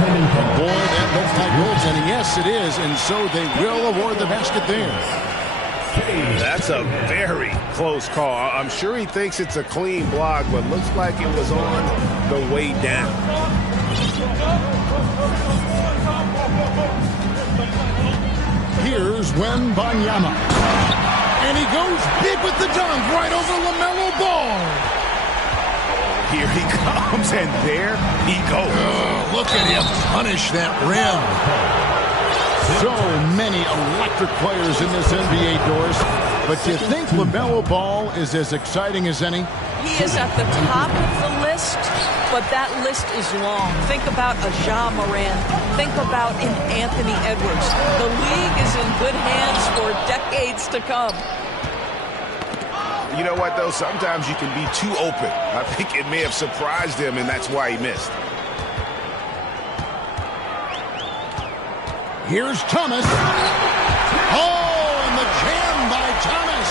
Boy, that looks like goaltending. Yes, it is, and so they will award the basket there. That's a very close call. I'm sure he thinks it's a clean block, but looks like it was on the way down. Here's Wembanyama. And he goes big with the dunk right over LaMelo Ball. Here he comes, and there he goes. Look at him punish that rim. So many electric players in this NBA, Doris. But you think LaMelo Ball is as exciting as any? He is at the top of the list, but that list is long. Think about a Ja Morant. Think about an Anthony Edwards. The league is in good hands for decades to come. You know what, though? Sometimes you can be too open. I think it may have surprised him, and that's why he missed. Here's Thomas. Oh, and the jam by Thomas.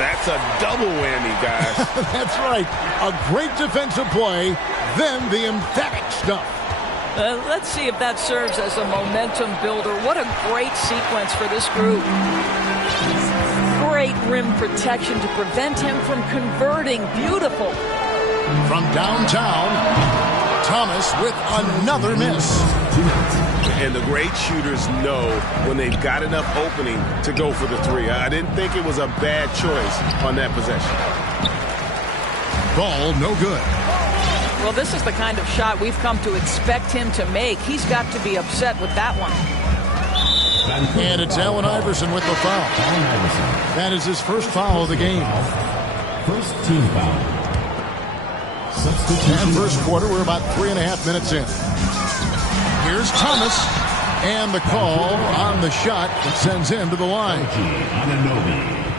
That's a double whammy, guys. That's right. A great defensive play, then the emphatic stuff. Let's see if that serves as a momentum builder. What a great sequence for this group. Great rim protection to prevent him from converting. Beautiful. From downtown, Thomas with another miss. And the great shooters know when they've got enough opening to go for the three. I didn't think it was a bad choice on that possession. Ball no good. Well, this is the kind of shot we've come to expect him to make. He's got to be upset with that one. And it's Allen Iverson with the foul. That is his first foul of the game. First team foul. And first quarter, we're about 3.5 minutes in. Here's Thomas, and the call on the shot that sends him to the line.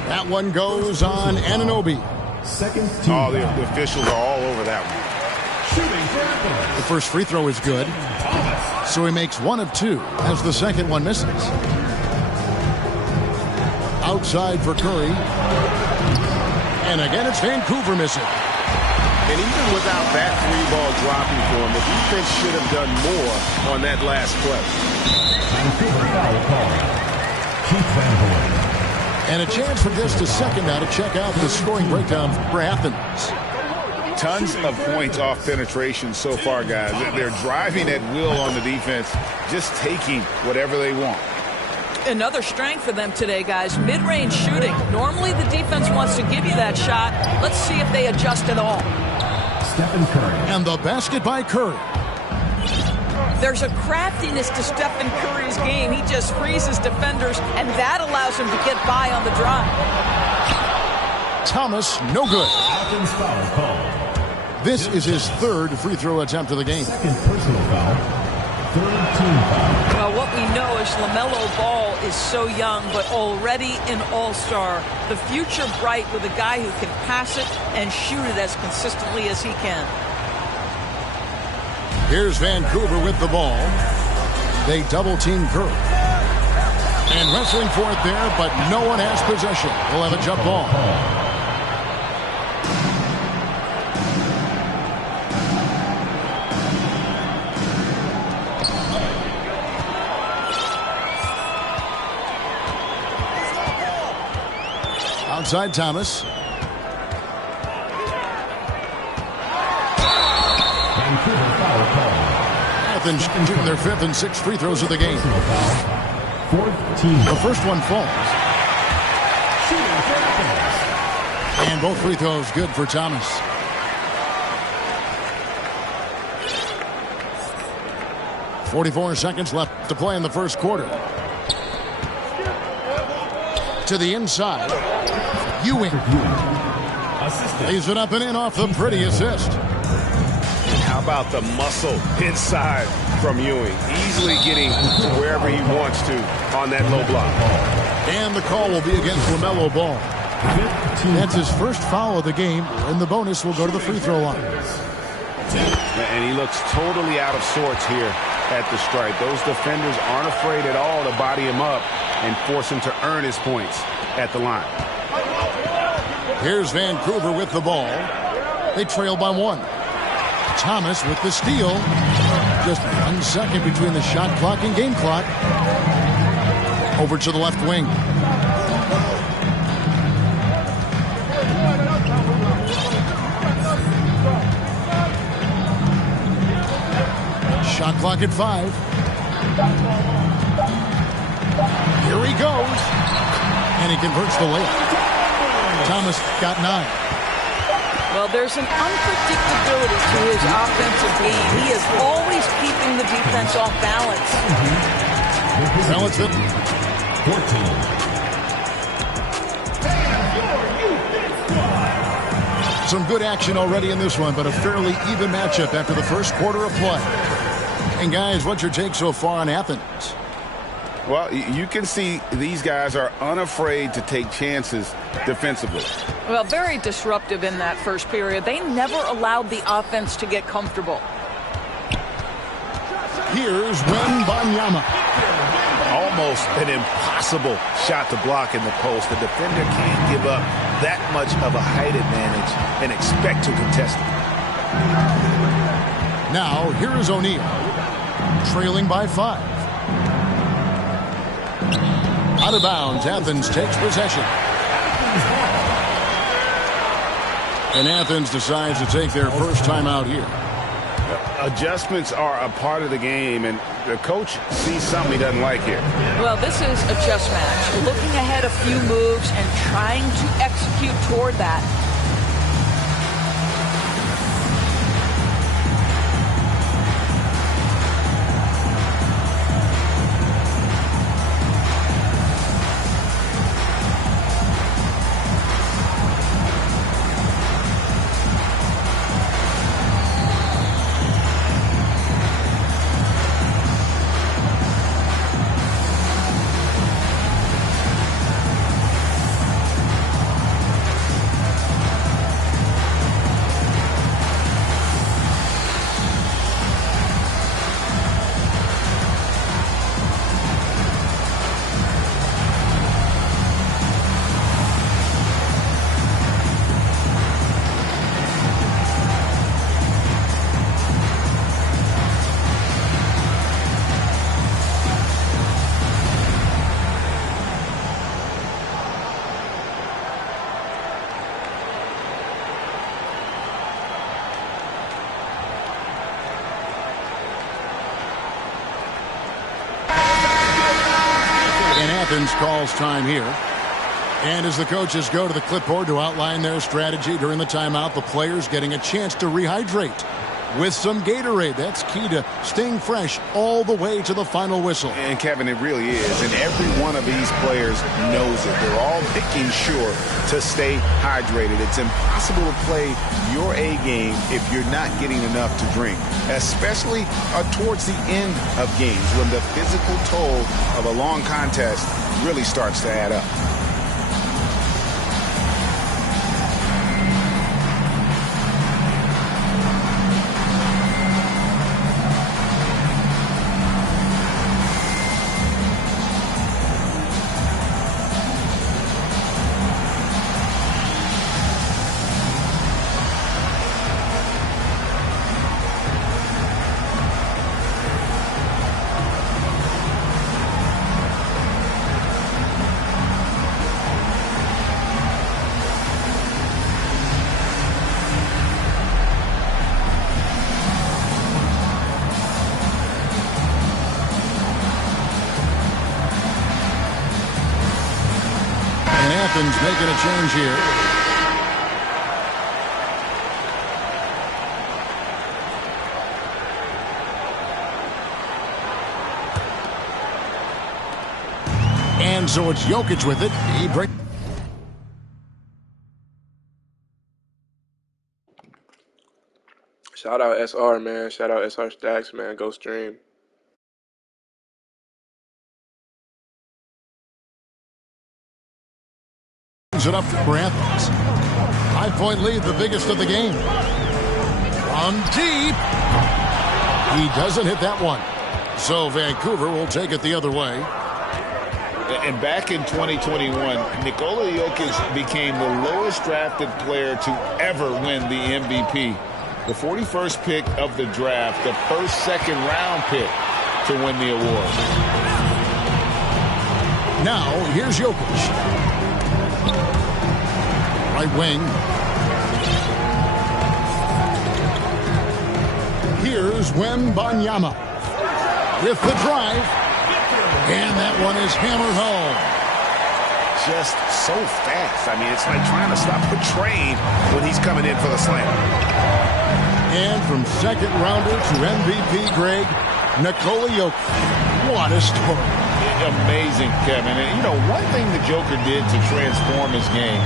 That one goes on Anunoby. Second team. Oh, the officials are all over that one. The first free throw is good, so he makes 1 of 2 as the second one misses. Outside for Curry. And again, it's Vancouver missing. And even without that three ball dropping for him, the defense should have done more on that last play. And a chance for just a second now to check out the scoring breakdown for Athens. Tons of points off penetration so far, guys. They're driving at will on the defense, just taking whatever they want. Another strength for them today, guys. Mid-range shooting. Normally the defense wants to give you that shot. Let's see if they adjust at all. Stephen Curry. And the basket by Curry. There's a craftiness to Stephen Curry's game. He just freezes defenders, and that allows him to get by on the drive. Thomas, no good. Athens foul call. This is his third free throw attempt of the game. Second personal foul. Third team foul. Well, what we know is LaMelo Ball is so young, but already an all-star. The future bright with a guy who can pass it and shoot it as consistently as he can. Here's Vancouver with the ball. They double-team Curry. And wrestling for it there, but no one has possession. We'll have a jump ball. Outside Thomas. Athens shooting their 5th and 6th free throws of the game. The first one falls. And both free throws good for Thomas. .44 seconds left to play in the first quarter. To the inside. Ewing. Lays it up and in off the pretty assist. How about the muscle inside from Ewing? Easily getting to wherever he wants to on that low block. And the call will be against LaMelo Ball. That's his first foul of the game, and the bonus will go to the free throw line. And he looks totally out of sorts here at the stripe. Those defenders aren't afraid at all to body him up and force him to earn his points at the line. Here's Vancouver with the ball. They trail by 1. Thomas with the steal. Just 1 second between the shot clock and game clock. Over to the left wing. Shot clock at 5. Here he goes. And he converts the layup. Thomas got 9. Well, there's an unpredictability to his offensive game. He is always keeping the defense off balance. Well, it's 14. Some good action already in this one, but a fairly even matchup after the first quarter of play. And guys, what's your take so far on Athens? Well, you can see these guys are unafraid to take chances defensively. Well, very disruptive in that first period. They never allowed the offense to get comfortable. Here's Wembanyama. Almost an impossible shot to block in the post. The defender can't give up that much of a height advantage and expect to contest it. Now, here is O'Neal, trailing by 5. Out of bounds, Athens takes possession. And Athens decides to take their first time out here. Adjustments are a part of the game, and the coach sees something he doesn't like here. Well, this is a chess match. Looking ahead a few moves and trying to execute toward that. Athens calls time here. And as the coaches go to the clipboard to outline their strategy during the timeout, the players getting a chance to rehydrate with some Gatorade. That's key to staying fresh all the way to the final whistle. And Kevin, it really is. And every one of these players knows it. They're all making sure to stay hydrated. It's impossible to play your A game if you're not getting enough to drink, especially towards the end of games when the physical toll of a long contest really starts to add up. Athens making a change here. And so it's Jokic with it. He breaks. Shout out SR, man. Shout out SR Stacks, man. Go stream. It up for Athens. 5-point lead, the biggest of the game. From deep. He doesn't hit that one. So Vancouver will take it the other way. And back in 2021, Nikola Jokic became the lowest drafted player to ever win the MVP. The 41st pick of the draft, the first second-round pick to win the award. Now, here's Jokic. Right wing. Here's Wembanyama with the drive. And that one is hammered home. Just so fast. I mean, it's like trying to stop a train when he's coming in for the slam. And from second rounder to MVP Greg, Nikola Jokic. What a story. Amazing, Kevin. And, you know, one thing the Joker did to transform his game,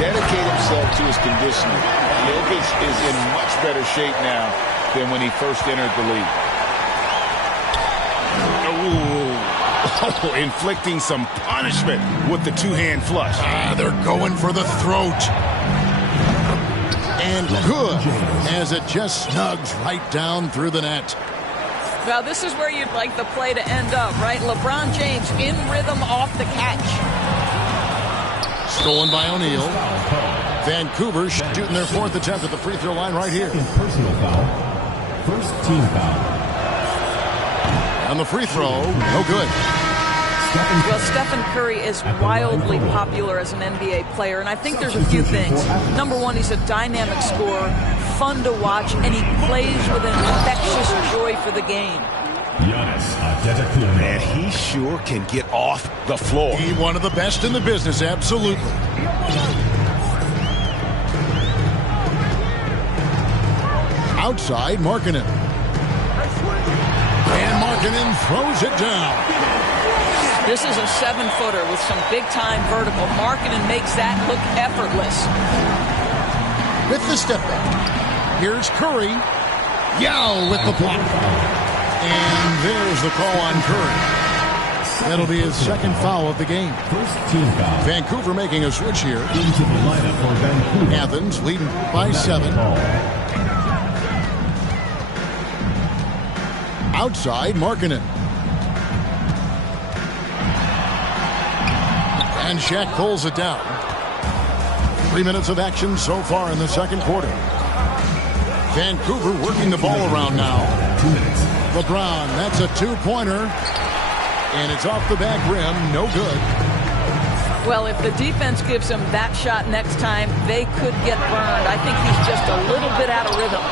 dedicate himself to his conditioning. Jokic is in much better shape now than when he first entered the league. Oh, inflicting some punishment with the two-hand flush. They're going for the throat. And good, as it just snugs right down through the net. Now, this is where you'd like the play to end up, right? LeBron James in rhythm off the catch. Stolen by O'Neal. Vancouver shooting their fourth attempt at the free throw line right here. Personal foul. First team foul. On the free throw, no good. Well, Stephen Curry is wildly popular as an NBA player, and I think there's a few things. Number one, he's a dynamic scorer, fun to watch, and he plays with an infectious joy for the game. Man, he sure can get off the floor. He's one of the best in the business, absolutely. Outside, Markkanen. And Markkanen throws it down. This is a 7-footer with some big-time vertical. Markkanen makes that look effortless. With the step back. Here's Curry. Yao with the block. And there's the call on Curry. That'll be his second foul of the game. First team foul. Vancouver making a switch here. Into the lineup for Vancouver. Athens leading by 7. Outside, Markkanen. And Shaq pulls it down. 3 minutes of action so far in the second quarter. Vancouver working the ball around now. 2 minutes. LeBron, that's a two-pointer. And it's off the back rim, no good. Well, if the defense gives him that shot next time, they could get burned. I think he's just a little bit out of rhythm.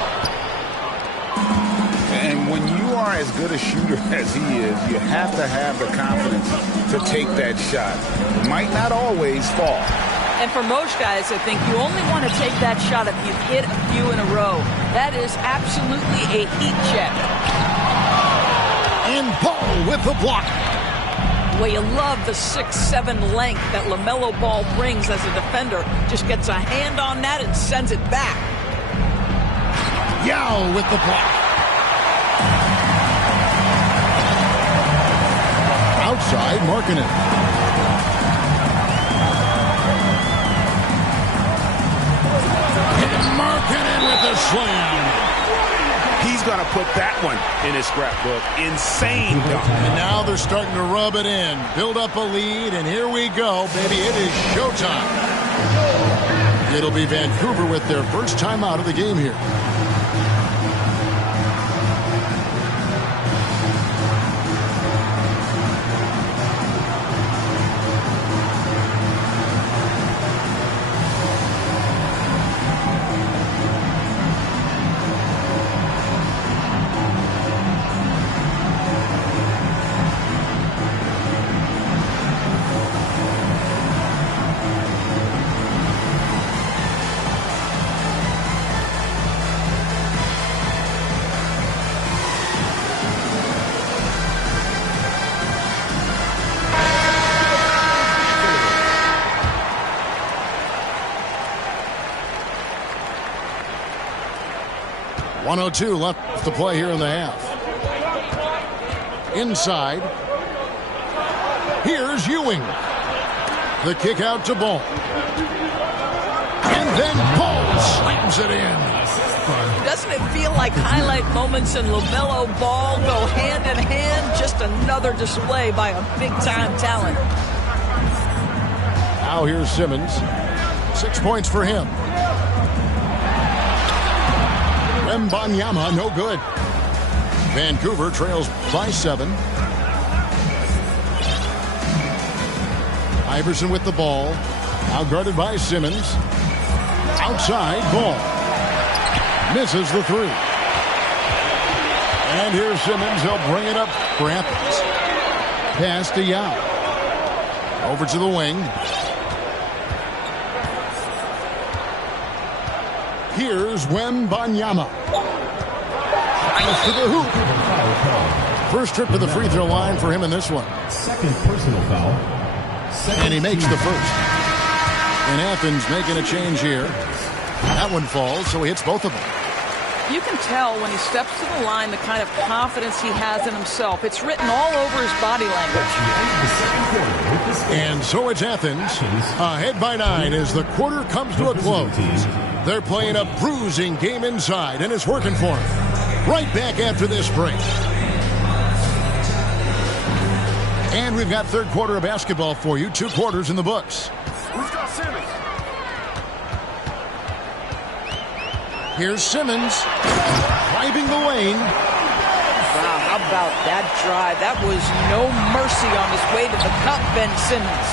And when you are as good a shooter as he is, you have to have the confidence to take that shot. It might not always fall. And for most guys, I think you only want to take that shot if you've hit a few in a row. That is absolutely a heat check. And Paul with the block. Well, you love the 6'7" length that LaMelo Ball brings as a defender. Just gets a hand on that and sends it back. Yao with the block. Outside, Markkanen. And Markkanen with the slam. He's going to put that one in his scrapbook. Insane dunk. And now they're starting to rub it in. Build up a lead, and here we go, baby. It is showtime. It'll be Vancouver with their first time out of the game here. .102 left to play here in the half. Inside. Here's Ewing. The kick out to Ball. And then Ball slams it in. Doesn't it feel like highlight moments in LaMelo Ball go hand in hand? Just another display by a big-time talent. Now here's Simmons. 6 points for him. Wembanyama, no good. Vancouver trails by 7. Iverson with the ball. Outguarded by Simmons. Outside, Ball. Misses the 3. And here's Simmons. He'll bring it up for Athens. Pass to Yao. Over to the wing. Here's Wembanyama. Fires to the hoop. First trip to the free throw line for him in this one. Second personal foul. And he makes the first. And Athens making a change here. That one falls, so he hits both of them. You can tell when he steps to the line the kind of confidence he has in himself. It's written all over his body language. And so it's Athens ahead by 9 as the quarter comes to a close. They're playing a bruising game inside, and it's working for them. Right back after this break. And we've got third quarter of basketball for you. 2 quarters in the books. Here's Simmons driving the lane. Wow, how about that drive? That was no mercy on his way to the cup, Ben Simmons.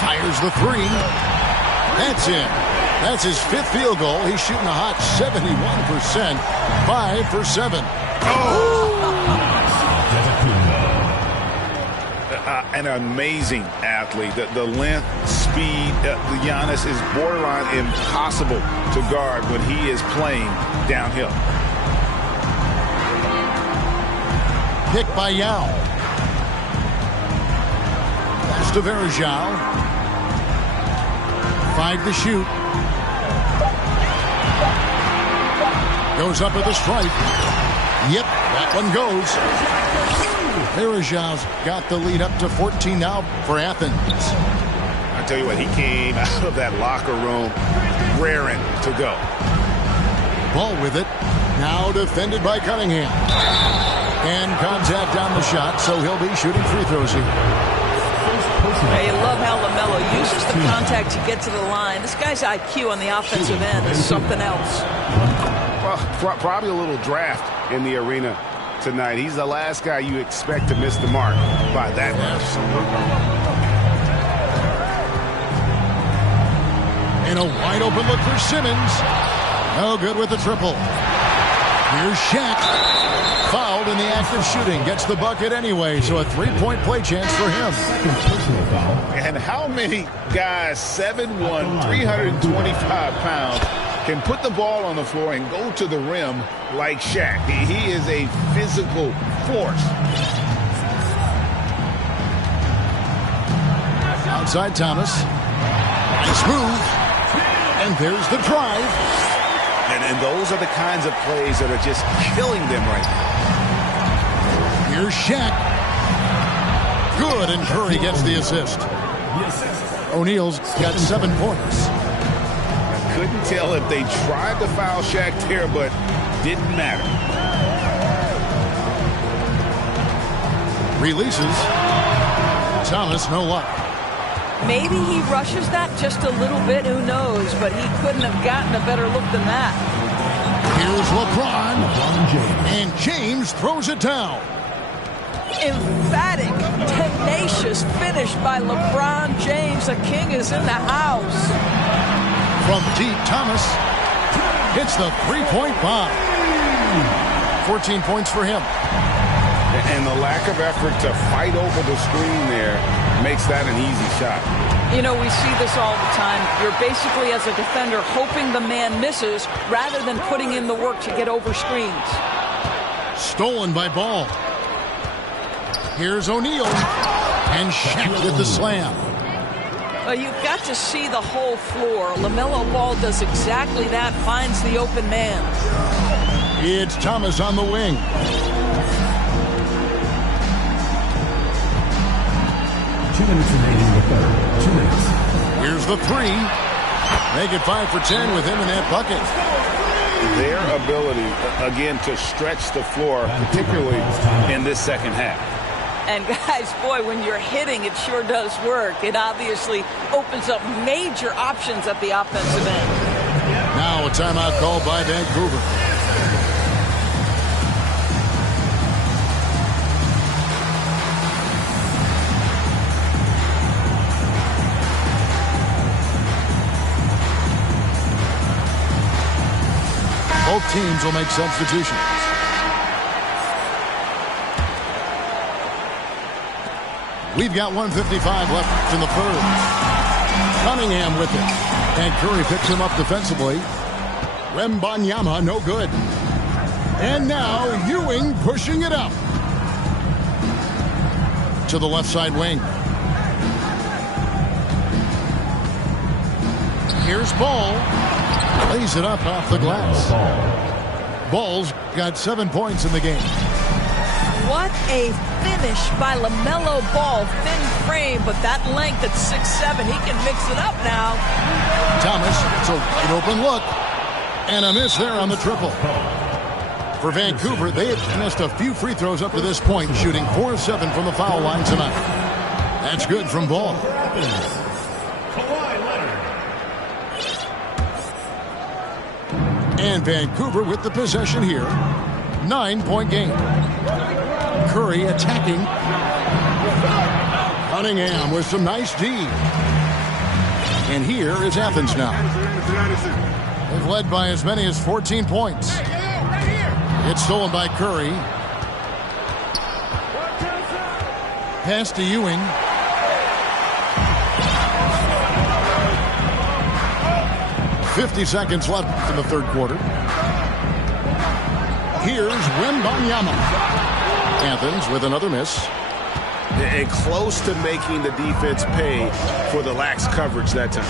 Fires the 3. That's in. That's his 5th field goal. He's shooting a hot 71%. 5 for 7. An amazing athlete. The length, speed, Giannis is borderline impossible to guard when he is playing downhill. Picked by Yao. Pass to Verjao. 5 to shoot. Goes up with a strike. Yep, that one goes. Verjao's got the lead up to 14 now for Athens. I tell you what, he came out of that locker room raring to go. Ball with it. Now defended by Cunningham. And contact on the shot, so he'll be shooting free throws here. I love how LaMelo uses the contact to get to the line. This guy's IQ on the offensive end is something else. Well, probably a little draft in the arena tonight. He's the last guy you expect to miss the mark by that much. And a wide open look for Simmons. No good with the triple. Here's Shaq. Fouled in the act of shooting. Gets the bucket anyway, so a 3-point play chance for him. And how many guys, 7'1", 325 pounds, can put the ball on the floor and go to the rim like Shaq? He is a physical force. Outside Thomas. Nice move. And there's the drive. And those are the kinds of plays that are just killing them right now. Here's Shaq. Good, and Curry gets the assist. O'Neal's got 7 points. Couldn't tell if they tried to foul Shaq there, but didn't matter. Releases. Thomas, no luck. Maybe he rushes that just a little bit, who knows, but he couldn't have gotten a better look than that. Here's LeBron. And James throws it down. Emphatic, tenacious finish by LeBron James. The king is in the house. From deep, Thomas hits the 3-point bomb. 14 points for him. And the lack of effort to fight over the screen there makes that an easy shot. You know, we see this all the time. You're basically, as a defender, hoping the man misses rather than putting in the work to get over screens. Stolen by Ball. Here's O'Neal. And Shaq with the slam. Well, you've got to see the whole floor. LaMelo Ball does exactly that, finds the open man. It's Thomas on the wing. Minutes remaining in the third. 2 minutes. Here's the 3. Make it 5 for 10 with him in that bucket. Their ability, again, to stretch the floor, particularly in this second half. And guys, boy, when you're hitting, it sure does work. It obviously opens up major options at the offensive end. Now a timeout called by Vancouver. Both teams will make substitutions. We've got 1:55 left in the third. Cunningham with it. And Curry picks him up defensively. Wembanyama, no good. And now Ewing pushing it up. To the left side wing. Here's Ball. Lays it up off the glass. Ball's got 7 points in the game. What a finish by LaMelo Ball. Thin frame, but that length at 6'7", he can mix it up now. Thomas, it's a wide open look. And a miss there on the triple. For Vancouver, they have missed a few free throws up to this point, shooting 4 of 7 from the foul line tonight. That's good from Ball. And Vancouver with the possession here. 9-point game. Curry attacking. Cunningham with some nice D. And here is Athens now. They've led by as many as 14 points. It's stolen by Curry. Pass to Ewing. .50 seconds left in the third quarter. Here's Wembanyama. Athens with another miss. And close to making the defense pay for the lax coverage that time.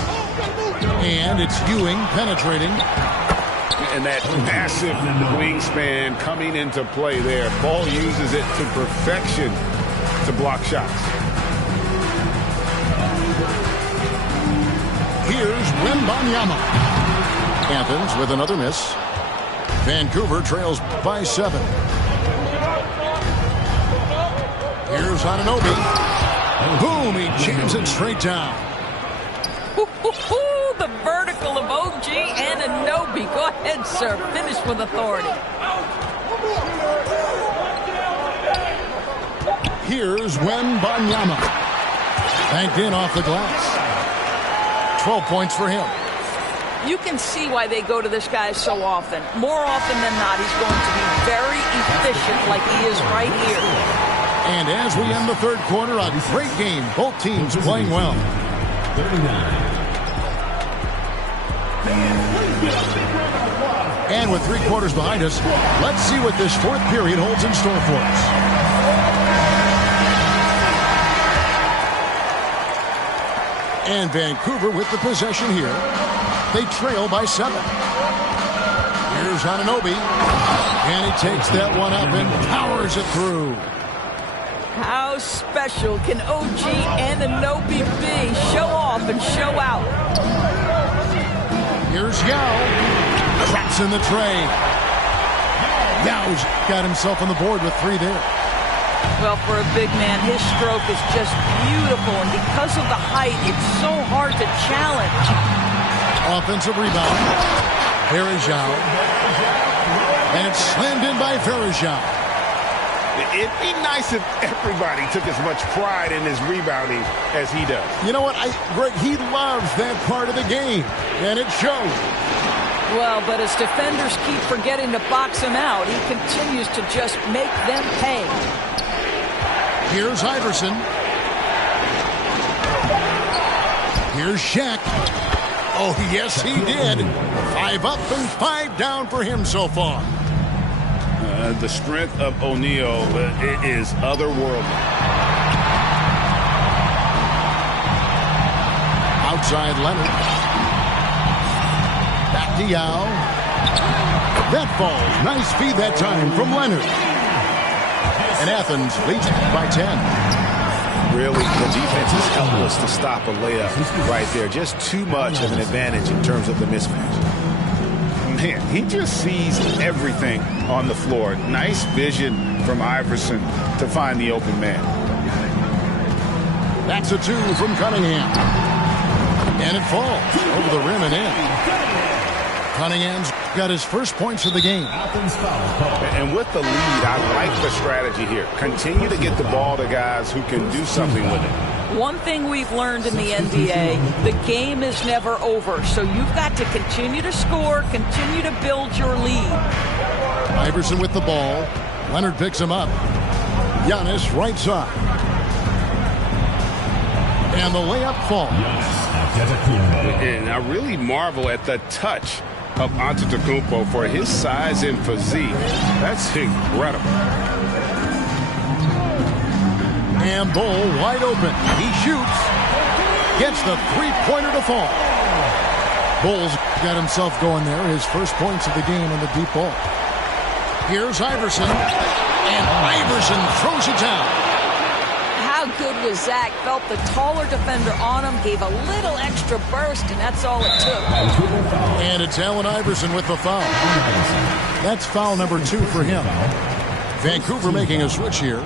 And it's Ewing penetrating. And that massive wingspan coming into play there. Ball uses it to perfection to block shots. Here's Wembanyama. Athens with another miss. Vancouver trails by 7. Here's Anunoby. Boom, he jams it straight down. The vertical of OG Anunoby. Go ahead, sir. Finish with authority. Here's Wembanyama. Banked in off the glass. 12 points for him. You can see why they go to this guy so often. More often than not, he's going to be very efficient like he is right here. And as we end the third quarter, a great game. Both teams playing well. And with 3 quarters behind us, let's see what this fourth period holds in store for us. And Vancouver with the possession here. They trail by 7. Here's Anunoby. And he takes that one up and powers it through. How special can OG Anunoby be? Show off and show out. Here's Yao. Traps in the tray. Yao's got himself on the board with 3 there. Well, for a big man, his stroke is just beautiful. And because of the height, it's so hard to challenge. Offensive rebound. Farajao. And it's slammed in by Farajao. It'd be nice if everybody took as much pride in his rebounding as he does. You know what, Greg, he loves that part of the game, and it shows. Well, but as defenders keep forgetting to box him out, he continues to just make them pay. Here's Iverson. Here's Shaq. Oh, yes, he did. 5 up and 5 down for him so far. The strength of O'Neal is otherworldly. Outside Leonard. Back to Yao. That falls. Nice feed that time from Leonard. And Athens leads by 10. Really, the defense is helpless to stop a layup right there. Just too much of an advantage in terms of the mismatch. Man, he just sees everything on the floor. Nice vision from Iverson to find the open man. That's a 2 from Cunningham. And it falls over the rim and in. Cunningham's got his first points of the game. And with the lead, I like the strategy here. Continue to get the ball to guys who can do something with it. One thing we've learned in the NBA, the game is never over. So you've got to continue to score, continue to build your lead. Iverson with the ball. Leonard picks him up. Giannis right side. And the layup falls. And I really marvel at the touch of Antetokounmpo for his size and physique. That's incredible. And Bull wide open. He shoots. Gets the three-pointer to fall. Bull's got himself going there. His first points of the game on the deep ball. Here's Iverson. And Iverson throws it down. How good was Zach? Felt the taller defender on him, gave a little extra burst, and that's all it took. And it's Allen Iverson with the foul. That's foul number 2 for him. Vancouver making a switch here.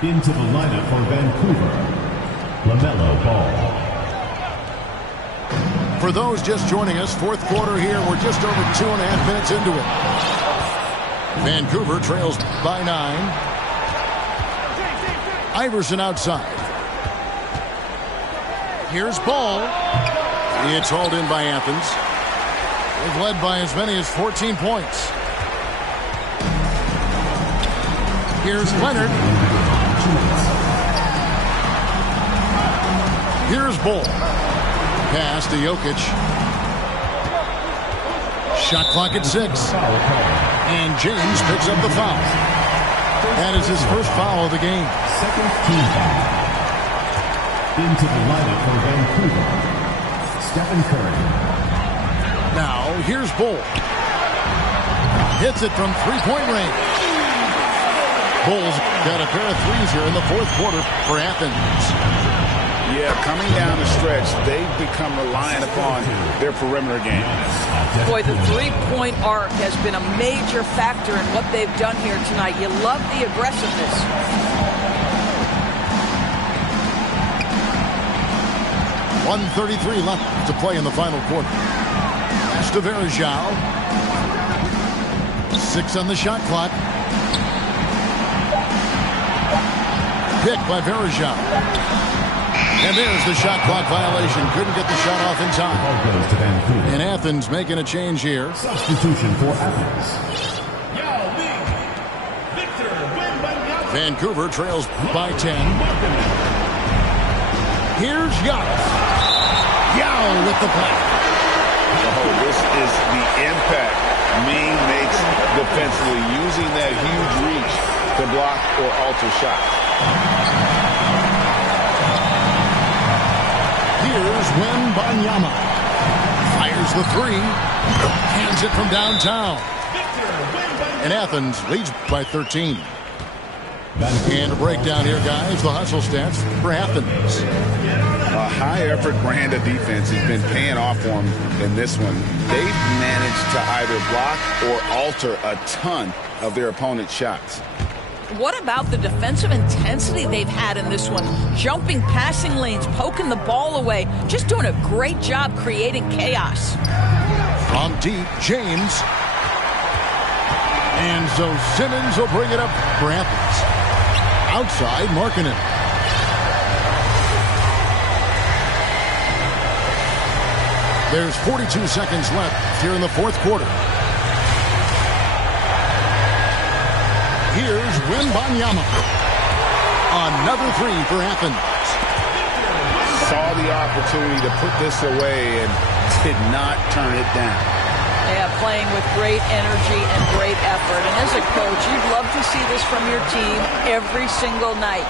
Into the lineup for Vancouver, LaMelo Ball. For those just joining us, fourth quarter here. We're just over 2.5 minutes into it. Vancouver trails by 9. Iverson outside. Here's Ball. It's hauled in by Athens. They've led by as many as 14 points. Here's Leonard. Here's Ball. Pass to Jokic. Shot clock at 6. And James picks up the foul. That is his first foul of the game. Second team foul. Into the lineup for Vancouver, Stephen Curry. Now, here's Bull. Hits it from three-point range. Bull's got a pair of threes here in the fourth quarter for Athens. Yeah, coming down the stretch, they've become reliant upon their perimeter game. Boy, the three-point arc has been a major factor in what they've done here tonight. You love the aggressiveness. .133 left to play in the final quarter. Pass to Verjao. 6 on the shot clock. Picked by Verjao. And there's the shot clock violation. Couldn't get the shot off in time. And Athens making a change here. Substitution for Athens. Vancouver trails by 10. Here's Giannis. Yao with the play. Oh, this is the impact Ming makes defensively, using that huge reach to block or alter shots. Here's Wembanyama. Fires the 3. Hands it from downtown. And Athens leads by 13. And a breakdown here, guys. The hustle stats for Athens. A high-effort brand of defense has been paying off for them in this one. They've managed to either block or alter a ton of their opponent's shots. What about the defensive intensity they've had in this one? Jumping passing lanes, poking the ball away, just doing a great job creating chaos. From deep, James. And so Simmons will bring it up for Athens. Outside, Markkanen. There's 42 seconds left here in the fourth quarter. Here's Wembanyama. Another 3 for Athens. Saw the opportunity to put this away and did not turn it down. Yeah, playing with great energy and great effort. And as a coach, you'd love to see this from your team every single night.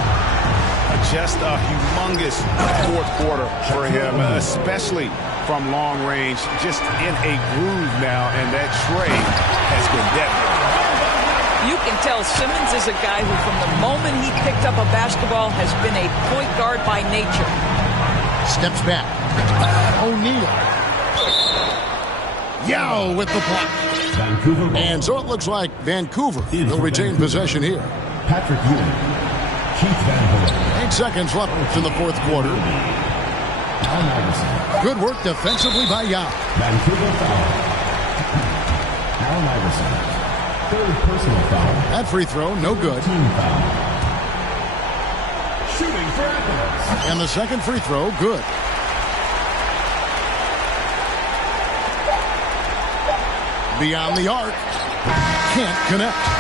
Just a humongous fourth quarter for him, especially from long range. Just in a groove now, and that trade has been deadly. You can tell Simmons is a guy who, from the moment he picked up a basketball, has been a point guard by nature. Steps back. O'Neal. Yao with the block. Vancouver. And so it looks like Vancouver will retain possession here. Patrick Ewing. Keith Van Horn. 8 seconds left in the fourth quarter. Allen Iverson. Good work defensively by Yao. Vancouver foul. on Iverson. Third personal foul. That free throw, no good. Team foul. Shooting for Athens. And the second free throw, good. Beyond the arc. Can't connect.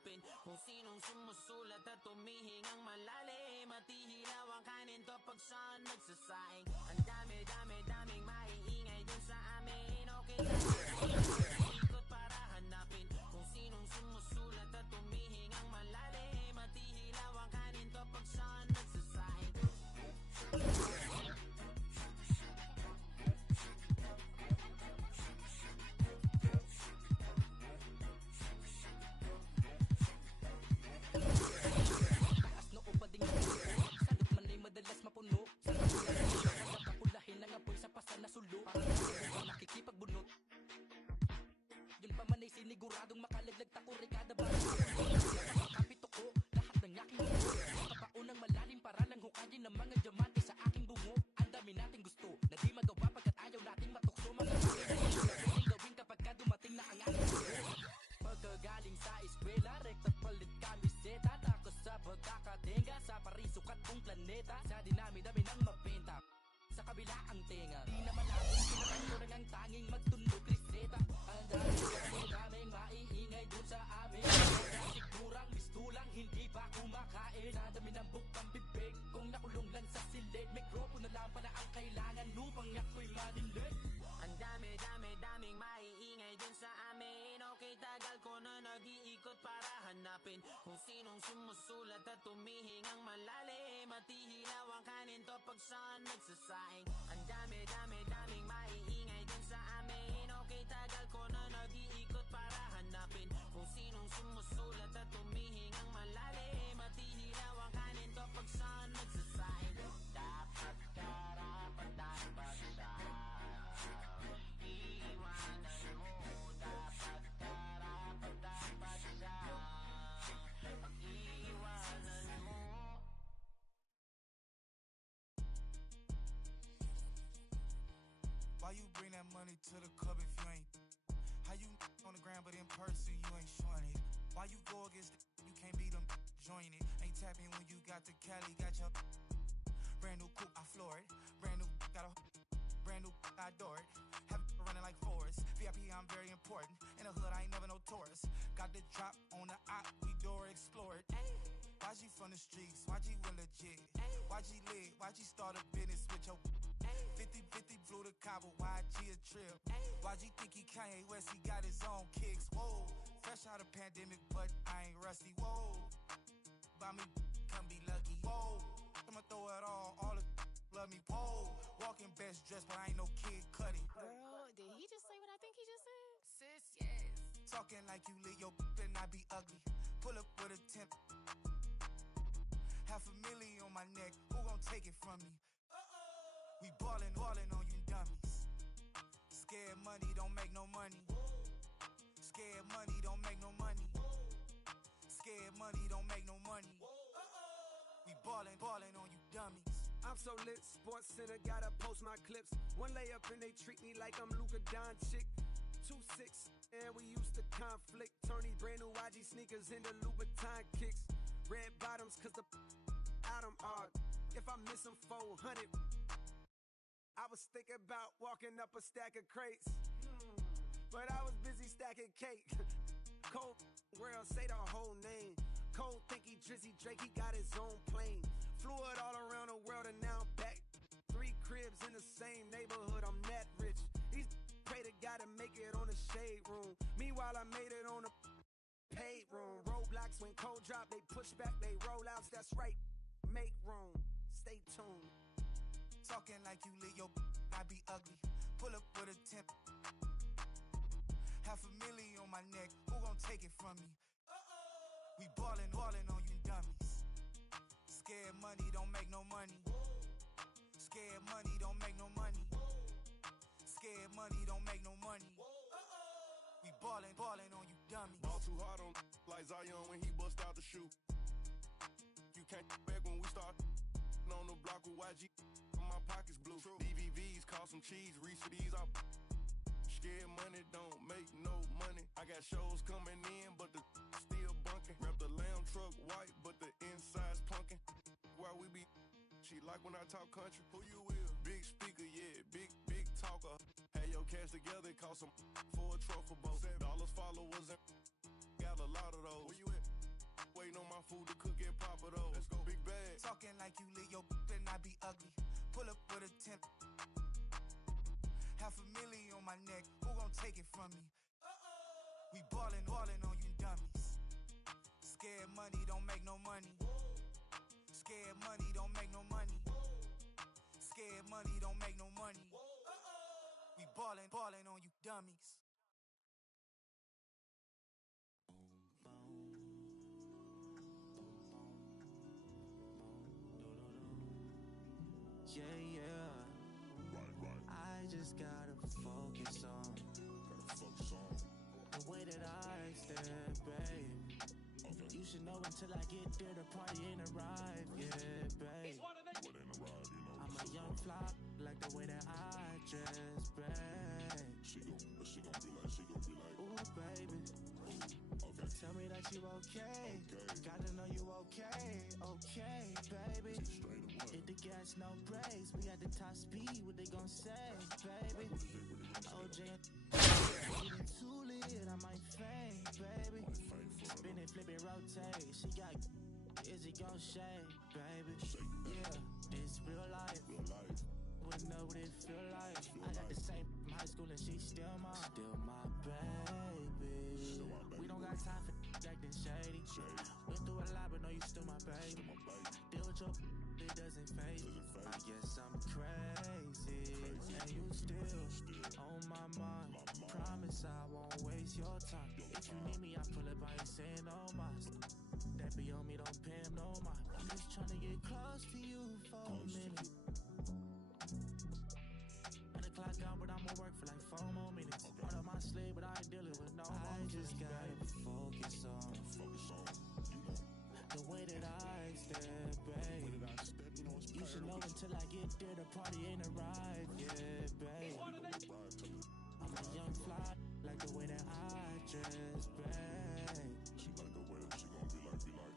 hanapin kung sinong sumusulat at tumihingang malalim. At ihilaw ang kanin kapag saan nagsasaing. Ang daming maiingay dun sa amin. Okay, ikot para hanapin kung sinong sumusulat at tumihingang malalim. At ihilaw ang kanin kapag saan nagsasaing. Madalas mapuno sa kapulahin ng apoy sa pasan na sulo. Parang nakikipagbunot. Yun pa man ay siniguradong makalaglag tako rekada ba nakakapito ko lahat ng aking bungo. Kapaunang malalim para lang hukayin ng mga diamante sa aking bungo. Ang dami nating gusto na di magawa pagkat ayaw nating matukso. Mga pwedeng gawin kapag ka dumating na ang aking bungo. Pagkagaling sa eskwela, rekta't palit kamiseta. Takos sa pagkakatenga sa parisukat kong planeta. Sa dinami-dami ng mabenta sa kabila ang tenga. Di naman natin kinakan ko lang ang tanging magtundog reseta. Ang daming maiingay dun sa amin. Sigurang mistulang hindi pa kumakain. Sa dami ng bukang bibig kung nakulong lang sa silid. Mikropono lang pala ang kailangan upang ako'y manilig. Ang daming maiingay dun sa amin. Okay, tagal ko na nag-iikot para hanapin kung sinong sumusulat at tumihingang malalim. At ihilaw ang kanin kapag saan nagsasaing. Ang daming maiingay dun sa amin. Okay, tagal ko na nag-iikot para hanapin kung sinong sumusulat at tumihingang malalim. At ihilaw ang kanin kapag saan nagsasaing. Dapat karapat dapat siya. Iiwanan mo. Dapat karapat dapat siya. Iiwanan mo. Why you bring that money to the club if you ain't? How you on the ground but in person you ain't showing it? Why you go against you can't beat them, join it? Ain't tapping when you got the Cali, got your brand new coupe, I floor it. Brand new, got a brand new, I adore it. Have running like Forrest. VIP, I'm very important. In the hood, I ain't never no tourist. Got the drop on the op, we door explore it. YG from the streets, YG real legit. YG lit, YG start a business with your 50-50 flew to Cabo, YG a trip. YG think he Kanye West, he got his own kicks. Whoa, fresh out of pandemic, but I ain't rusty. Whoa, by me, come be lucky. Whoa, I'ma throw it all the love me. Whoa, walking best dressed, but I ain't no kid cutting. Girl, did he just say what I think he just said? Sis, yes. Talking like you lit, your better not be ugly. Pull up with a temp. $500,000 on my neck, who gon' take it from me? We ballin' on you dummies. Scared money don't make no money. Scared money don't make no money. Scared money don't make no money. We ballin' on you dummies. I'm so lit, Sports Center, gotta post my clips. One layup and they treat me like I'm Luka Doncic. 2-6, and we used to conflict. Turn these brand new YG sneakers into Louboutin kicks. Red bottoms, cause the Adam are. If I miss them 400, I was thinking about walking up a stack of crates, but I was busy stacking cake. Cold world, say the whole name. Cole think he Drizzy Drake, he got his own plane. Flew it all around the world and now I'm back. 3 cribs in the same neighborhood, I'm that rich. These pray to God to make it on the shade room. Meanwhile, I made it on the paid room. Roadblocks when cold drop, they push back, they roll outs, that's right. Make room, stay tuned. Talking like you lit, your not be ugly. Pull up with a temp. $500,000 on my neck, who gon' take it from me? We ballin' on you dummies. Scared money don't make no money. Scared money don't make no money. Scared money don't make no money. We ballin' on you dummies. Ball too hard on like Zion when he bust out the shoe. You can't back when we start on the block with YG. My pockets blue. DVVs cost some cheese. Reach for these up. Scared money don't make no money. I got shows coming in, but the still bunking. Wrap the lamb truck white, but the inside's punkin'. Why we be? She like when I talk country. Who you will? Big speaker, yeah, big talker. Had your cash together, cost some for a truffle boat. $7 followers, got a lot of those. Where you at? waiting on my food to cook and pop it over. Let's go. Big bag. Talking like you lit your then I be ugly. Pull up with a 10. $500,000 on my neck. Who gon' take it from me? We ballin' on you dummies. Scared money don't make no money. Scared money don't make no money. Scared money don't make no money. We ballin' on you dummies. Yeah. Right. I just gotta focus on the way that I stare, babe. Okay. You should know until I get there, the party ain't arrived, yeah, babe. What ain't arrived, you know? I'm a young fly, like the way that I dress, babe. She gon' be like, ooh, baby. Okay. Tell me that you okay. Gotta know you okay, baby. Hit the gas, no brakes. We at the top speed, what they gon' say, baby? OJ, getting too lit, I might faint, baby. Spin it, flip it, rotate. She got, is it gon' shake, baby? Yeah, this real life. Wouldn't know what it feel like. I got the same from high school and she's still my baby. We don't got time for acting shady. Went through a lot, but know you still my baby. Deal with your it doesn't fade. I guess I'm crazy, and you still on my mind. Promise I won't waste your time. If you need me, I pull up. I ain't saying no mas. That be on me, don't pay him no mind. I'm just trying to get close to you for a minute. And the clock out, but I'ma work for like 4 more minutes. Out of my sleep, but I ain't dealing with no more. I just gotta focus on the way that I stare, babe. You should know until I get there, the party ain't arrived, yeah, babe. I'm a young fly, like the way that I dress, babe. She like the way that she gon' be like,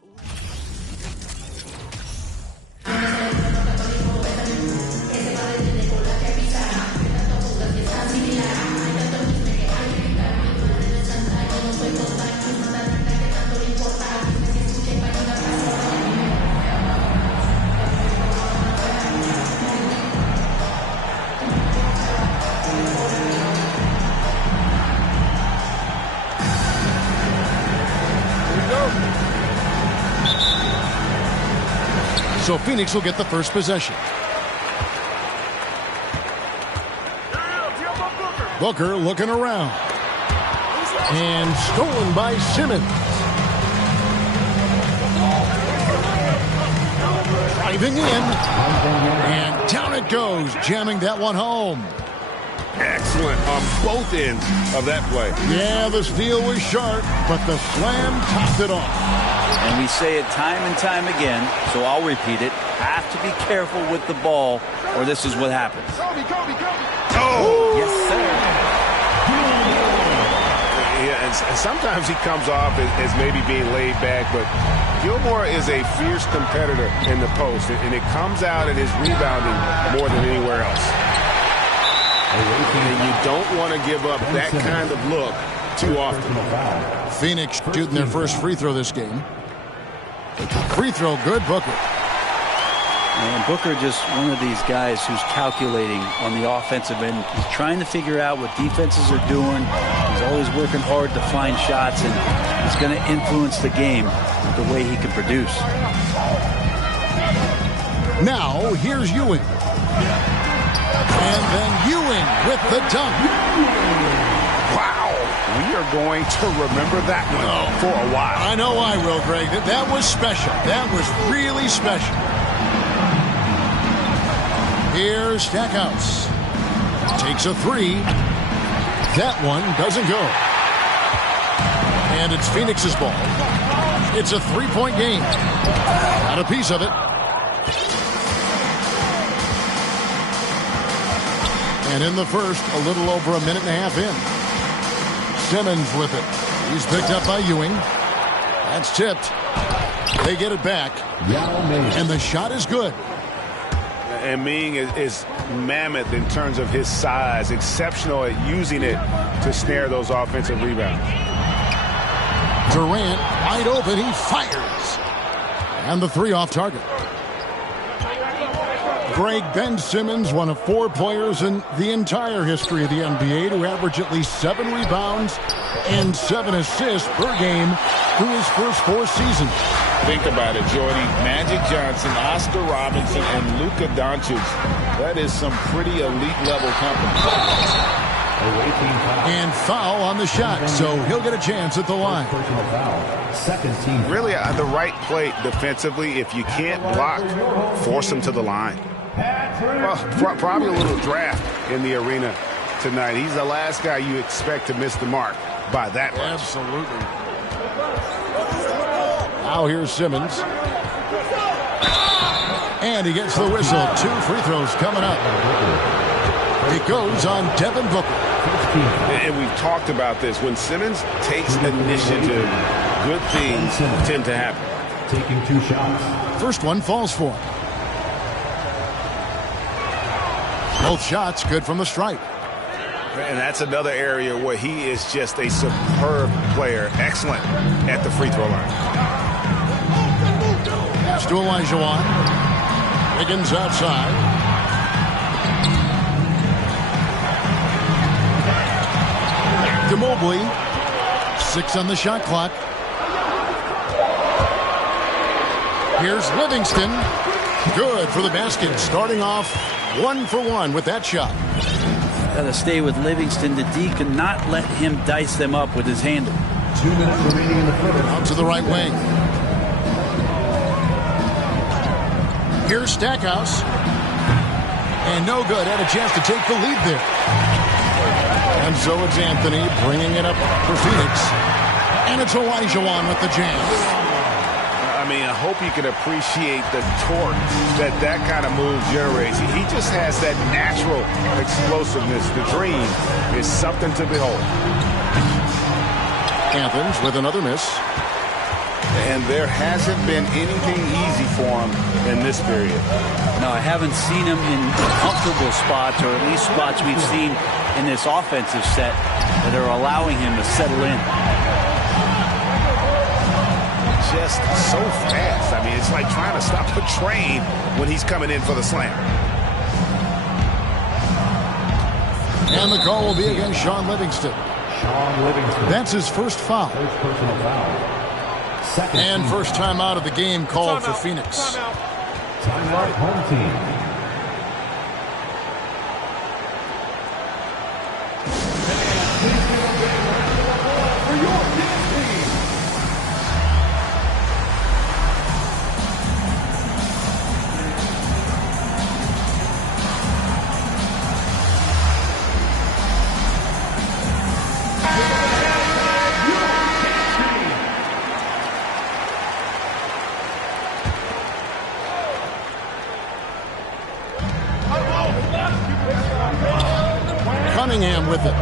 So Phoenix will get the first possession. Booker looking around. And stolen by Simmons. Driving in. And down it goes, jamming that one home. Excellent on both ends of that play. Yeah, the steal was sharp, but the slam topped it off. And we say it time and time again, so I'll repeat it. Have to be careful with the ball, or this is what happens. Kobe. Oh! Yes, sir. Yeah, and sometimes he comes off as maybe being laid back, but Gilmore is a fierce competitor in the post, and it comes out in his rebounding more than anywhere else. And you don't want to give up that kind of look too often. Phoenix shooting their first free throw this game. Free throw good, Booker. And Booker just one of these guys who's calculating on the offensive end. He's trying to figure out what defenses are doing. He's always working hard to find shots, and he's going to influence the game the way he can produce. Now, here's Ewing. And then Ewing with the dunk. Wow. We are going to remember that one for a while. I know I will, Greg. That was special. That was really special. Here's Stackhouse. Takes a three. That one doesn't go. And it's Phoenix's ball. It's a three-point game. Got a piece of it. And in the first, a little over a minute and a half in. Simmons with it. He's picked up by Ewing. That's tipped. They get it back. And the shot is good. And Ming is mammoth in terms of his size. Exceptional at using it to snare those offensive rebounds. Durant wide open. He fires. And the three off target. Greg, Ben Simmons, one of 4 players in the entire history of the NBA to average at least 7 rebounds and 7 assists per game through his first 4 seasons. Think about it, Jordy. Magic Johnson, Oscar Robinson, and Luka Doncic. That is some pretty elite level company. And foul on the shot, so he'll get a chance at the line. Really, the right play defensively. If you can't block, force him to the line. Well, probably a little draft in the arena tonight. He's the last guy you expect to miss the mark by that much. Absolutely. Now here's Simmons. And he gets the whistle. 2 free throws coming up. It goes on Devin Booker. And we've talked about this. When Simmons takes initiative, good things tend to happen. Taking 2 shots. First one falls for him. Both shots good from the stripe. And that's another area where he is just a superb player. Excellent at the free throw line. Pass to Olajuwon. Wiggins outside. To Mobley. 6 on the shot clock. Here's Livingston. Good for the basket. Starting off 1 for 1 with that shot. Got to stay with Livingston. The D cannot let him dice them up with his handle. 2 minutes remaining in the first. Out to the right wing. Here's Stackhouse. And no good. Had a chance to take the lead there. And so it's Anthony bringing it up for Phoenix. And it's Olajuwon with the jam. I mean, I hope you can appreciate the torque that kind of move generates. He just has that natural explosiveness. The dream is something to behold. Athens with another miss. And there hasn't been anything easy for him in this period. No, I haven't seen him in comfortable spots, or at least spots we've seen in this offensive set that are allowing him to settle in. Just so fast. I mean, it's like trying to stop a train when he's coming in for the slam. And the call will be against Sean Livingston. That's his first foul. First personal foul. Second and first time out of the game called for Phoenix. Timeout, home team. Cunningham with it.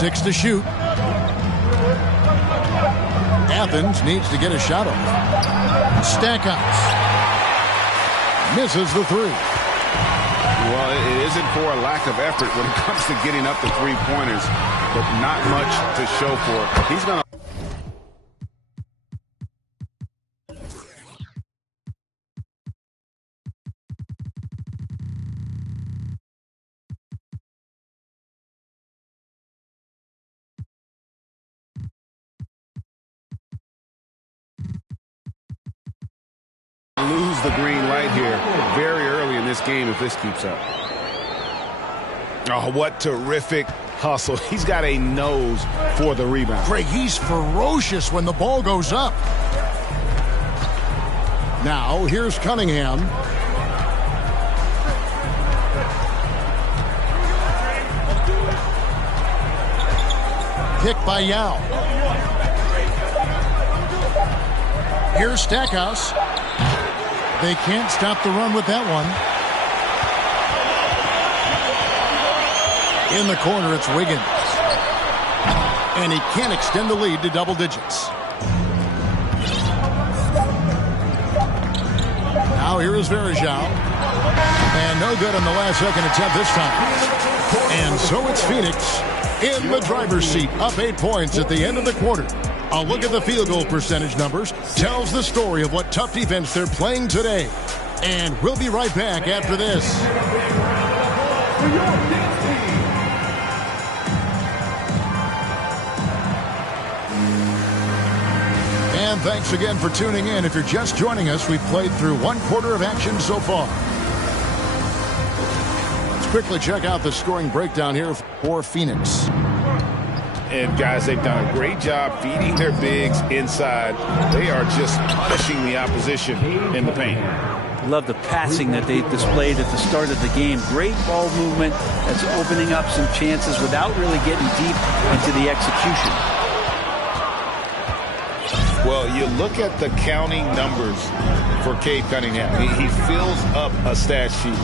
6 to shoot. Athens needs to get a shot off. Stackhouse misses the 3. Well, it isn't for a lack of effort when it comes to getting up the 3-pointers, but not much to show for it. He's going to lose the green light here very early in this game if this keeps up. Oh, what terrific hustle. He's got a nose for the rebound. Greg, he's ferocious when the ball goes up. Now, here's Cunningham. Picked by Yao. Here's Stackhouse. They can't stop the run with that one. In the corner, it's Wiggins. And he can't extend the lead to double digits. Now here is Verajao. And no good on the last second attempt this time. And so it's Phoenix in the driver's seat, up 8 points at the end of the quarter. A look at the field goal percentage numbers tells the story of what tough defense they're playing today. And we'll be right back after this. And thanks again for tuning in. If you're just joining us, we've played through 1 quarter of action so far. Let's quickly check out the scoring breakdown here for Phoenix. And guys, they've done a great job feeding their bigs inside. They are just punishing the opposition in the paint. Love the passing that they displayed at the start of the game. Great ball movement that's opening up some chances without really getting deep into the execution. Well, you look at the counting numbers for Cade Cunningham. He fills up a stat sheet.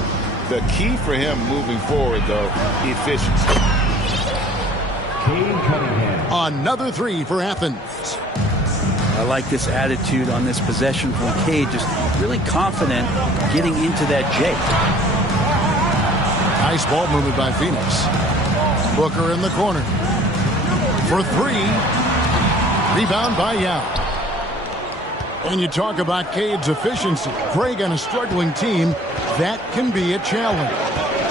The key for him moving forward, though, efficiency. Another 3 for Athens. I like this attitude on this possession from Cade, just really confident getting into that J. Nice ball movement by Phoenix. Booker in the corner. For 3. Rebound by Yao. When you talk about Cade's efficiency, Greg, on a struggling team, that can be a challenge.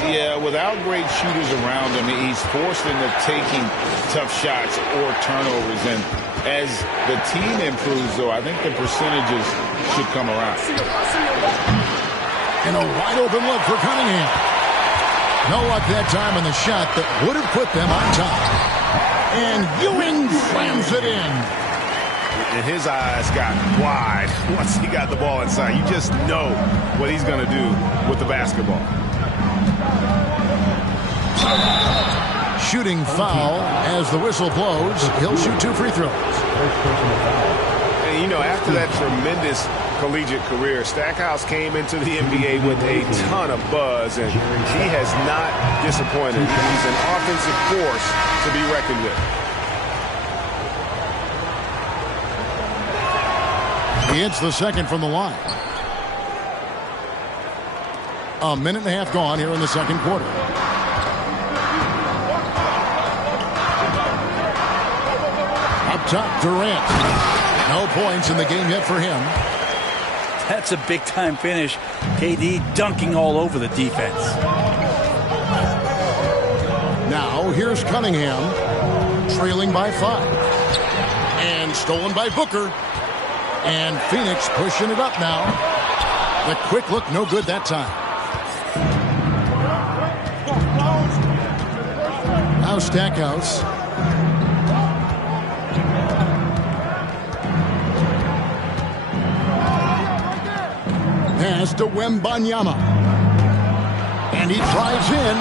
Yeah, without great shooters around him, he's forced into taking tough shots or turnovers. And as the team improves, though, I think the percentages should come around. And a wide open look for Cunningham. No luck that time on the shot that would have put them on top. And Ewing slams it in. And his eyes got wide once he got the ball inside. You just know what he's going to do with the basketball. Shooting foul as the whistle blows. He'll shoot 2 free throws. And, you know, after that tremendous collegiate career, Stackhouse came into the NBA with a ton of buzz, and he has not disappointed. He's an offensive force to be reckoned with. He hits the second from the line. A minute and a half gone here in the second quarter. Up top, Durant. No points in the game yet for him. That's a big-time finish. KD dunking all over the defense. Now, here's Cunningham, trailing by 5. And stolen by Booker. And Phoenix pushing it up now. The quick look, no good that time. Now Stackhouse. Pass to Wembanyama. And he drives in.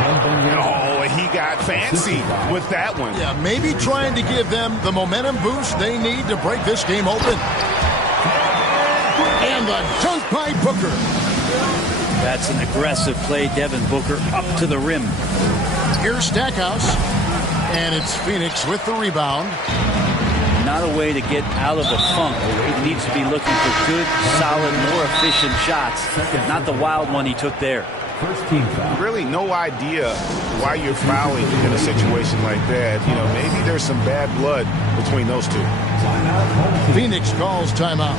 Oh, he got fancy with that one. Yeah, maybe trying to give them the momentum boost they need to break this game open. And the dunk by Booker. That's an aggressive play. Devin Booker up to the rim. Here's Stackhouse. And it's Phoenix with the rebound. Not a way to get out of the funk. He needs to be looking for good, solid, more efficient shots. Not the wild one he took there. Really no idea why you're fouling in a situation like that. You know, maybe there's some bad blood between those two. Phoenix calls timeout.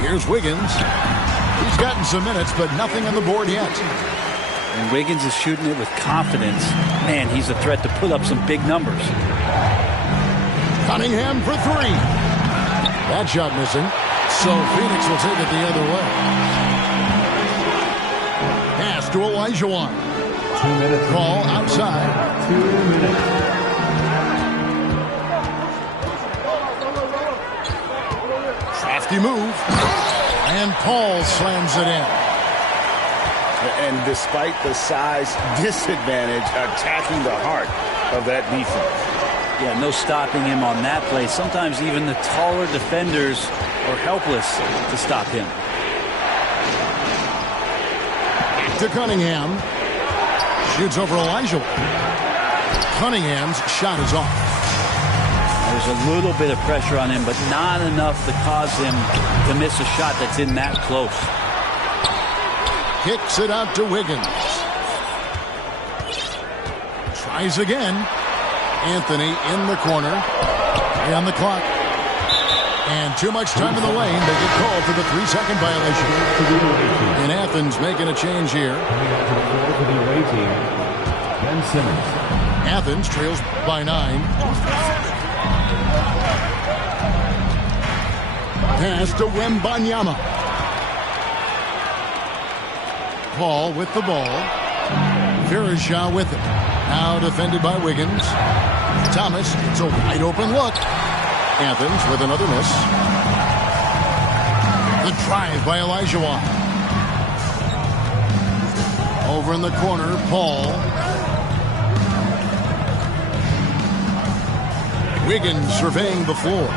Here's Wiggins. He's gotten some minutes, but nothing on the board yet. And Wiggins is shooting it with confidence. Man, he's a threat to put up some big numbers. Cunningham for 3. That shot missing. So Phoenix will take it the other way. Pass to Olajuwon. 2 minutes. Call outside. 2 minutes. Crafty move. And Paul slams it in. And despite the size disadvantage, attacking the heart of that defense. Yeah, no stopping him on that play. Sometimes even the taller defenders are helpless to stop him. To Cunningham. Shoots over Elijah. Cunningham's shot is off. There's a little bit of pressure on him, but not enough to cause him to miss a shot that's in that close. Kicks it out to Wiggins. Tries again. Anthony in the corner. On the clock. And too much time in the lane. They get called for the 3-second violation. And Athens making a change here. For the away team, Ben Simmons. Athens trails by 9. Pass to Wembanyama. Paul with the ball. Verisha with it. Now defended by Wiggins. Thomas, it's a wide open look. Athens with another miss. The drive by Olajuwon. Over in the corner, Paul. Wiggins surveying the floor.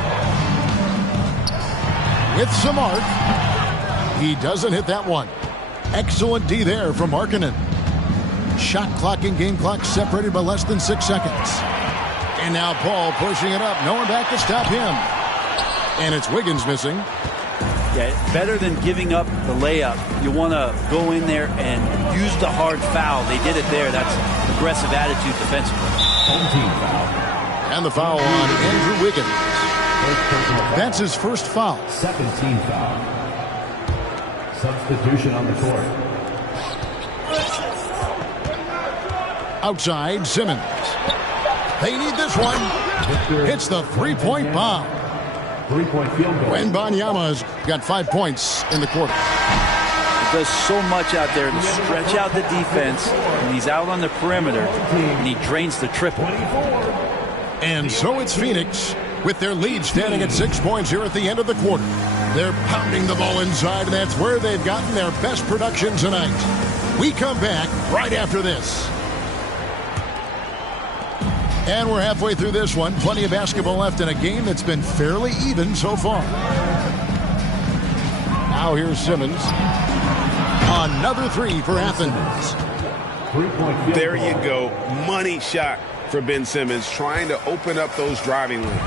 With some arc. He doesn't hit that one. Excellent D there from Markkanen. Shot clock and game clock separated by less than 6 seconds. And now Paul pushing it up. No one back to stop him. And it's Wiggins missing. Yeah, better than giving up the layup. You want to go in there and use the hard foul. They did it there. That's aggressive attitude defensively. Home team foul. And the foul on Andrew Wiggins. That's his first foul. Second team foul. Substitution on the court. Outside, Simmons. They need this one. Hits the three-point bomb. 3-point field goal. Wembanyama's got 5 points in the quarter. He does so much out there to stretch out the defense, and he's out on the perimeter, and he drains the triple. And so it's Phoenix with their lead standing at 6 points here at the end of the quarter. They're pounding the ball inside, and that's where they've gotten their best production tonight. We come back right after this. And we're halfway through this one. Plenty of basketball left in a game that's been fairly even so far. Now here's Simmons. Another three for Athens. There you go. Money shot for Ben Simmons, trying to open up those driving lanes.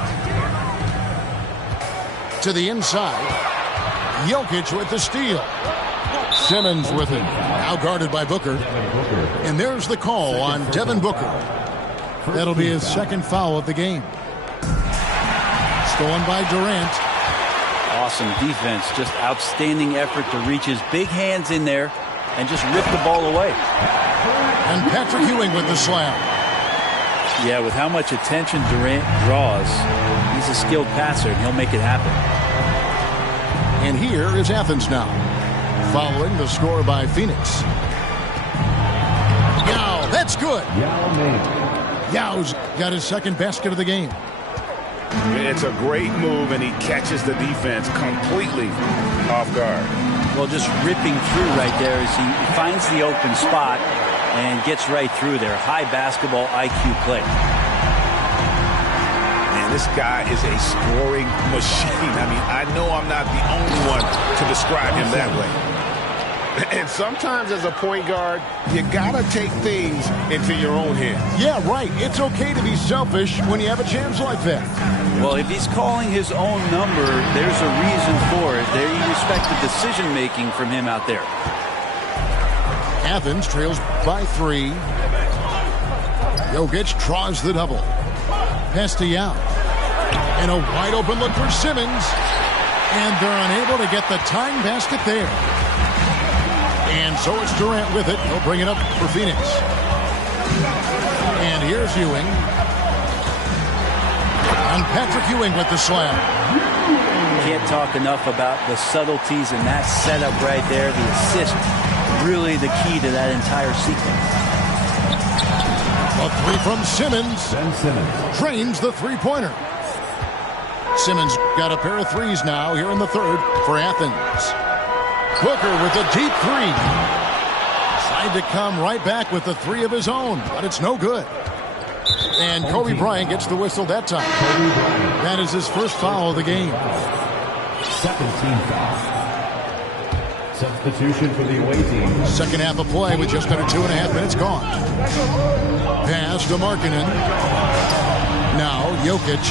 To the inside. Jokic with the steal. Simmons with it. Now guarded by Booker. And there's the call on Devin Booker. That'll be his second foul of the game. Stolen by Durant. Awesome defense. Just outstanding effort to reach his big hands in there and just rip the ball away. And Patrick Ewing with the slam. Yeah, with how much attention Durant draws, he's a skilled passer, and he'll make it happen. And here is Athens now, following the score by Phoenix. Yao, that's good. Yao's got his second basket of the game. It's a great move, and he catches the defense completely off guard. Well, just ripping through right there as he finds the open spot and gets right through there. High basketball IQ play. Man, this guy is a scoring machine. I mean, I know I'm not the only one to describe him that way. And sometimes as a point guard, you gotta take things into your own hands. Yeah, right. It's okay to be selfish when you have a chance like that. Well, if he's calling his own number, there's a reason for it. There you respect the decision-making from him out there. Athens trails by 3. Jokic draws the double. Pass to Yao. And a wide-open look for Simmons. And they're unable to get the tying basket there. And so it's Durant with it. He'll bring it up for Phoenix. And here's Ewing. And Patrick Ewing with the slam. Can't talk enough about the subtleties in that setup right there. The assist, really the key to that entire sequence. A three from Simmons. Ben Simmons Drains the three-pointer. Simmons got a pair of threes now here in the third for Athens. Booker with a deep three. Tried to come right back with the three of his own, but it's no good. And Kobe Bryant gets the whistle that time. That is his first foul of the game. Second team foul. Substitution for the away team. Second half of play with just under 2.5 minutes gone. Pass to Markkanen. Now Jokic.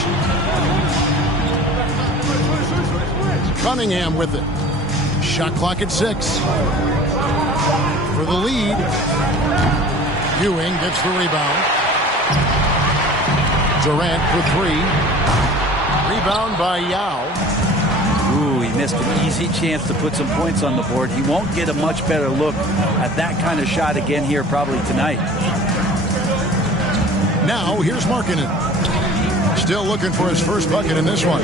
Cunningham with it. Shot clock at 6. For the lead. Ewing gets the rebound. Durant for 3. Rebound by Yao. Ooh, he missed an easy chance to put some points on the board. He won't get a much better look at that kind of shot again here probably tonight. Now here's Markkanen. Still looking for his first bucket in this one.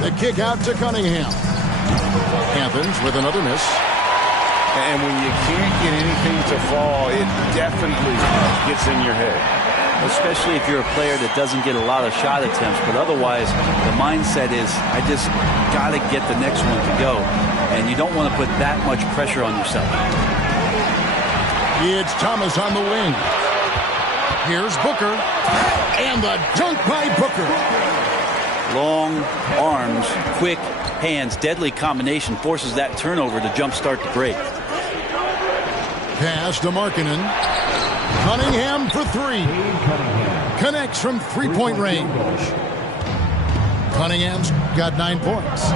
The kick out to Cunningham. Athens with another miss. And when you can't get anything to fall, it definitely gets in your head. Especially if you're a player that doesn't get a lot of shot attempts, but otherwise the mindset is, I just got to get the next one to go. And you don't want to put that much pressure on yourself. It's Thomas on the wing. Here's Booker. And the dunk by Booker. Long arms, quick hands, deadly combination forces that turnover to jumpstart the break. Pass to Markkanen. Cunningham for 3. Connects from three-point range. Cunningham's got 9 points.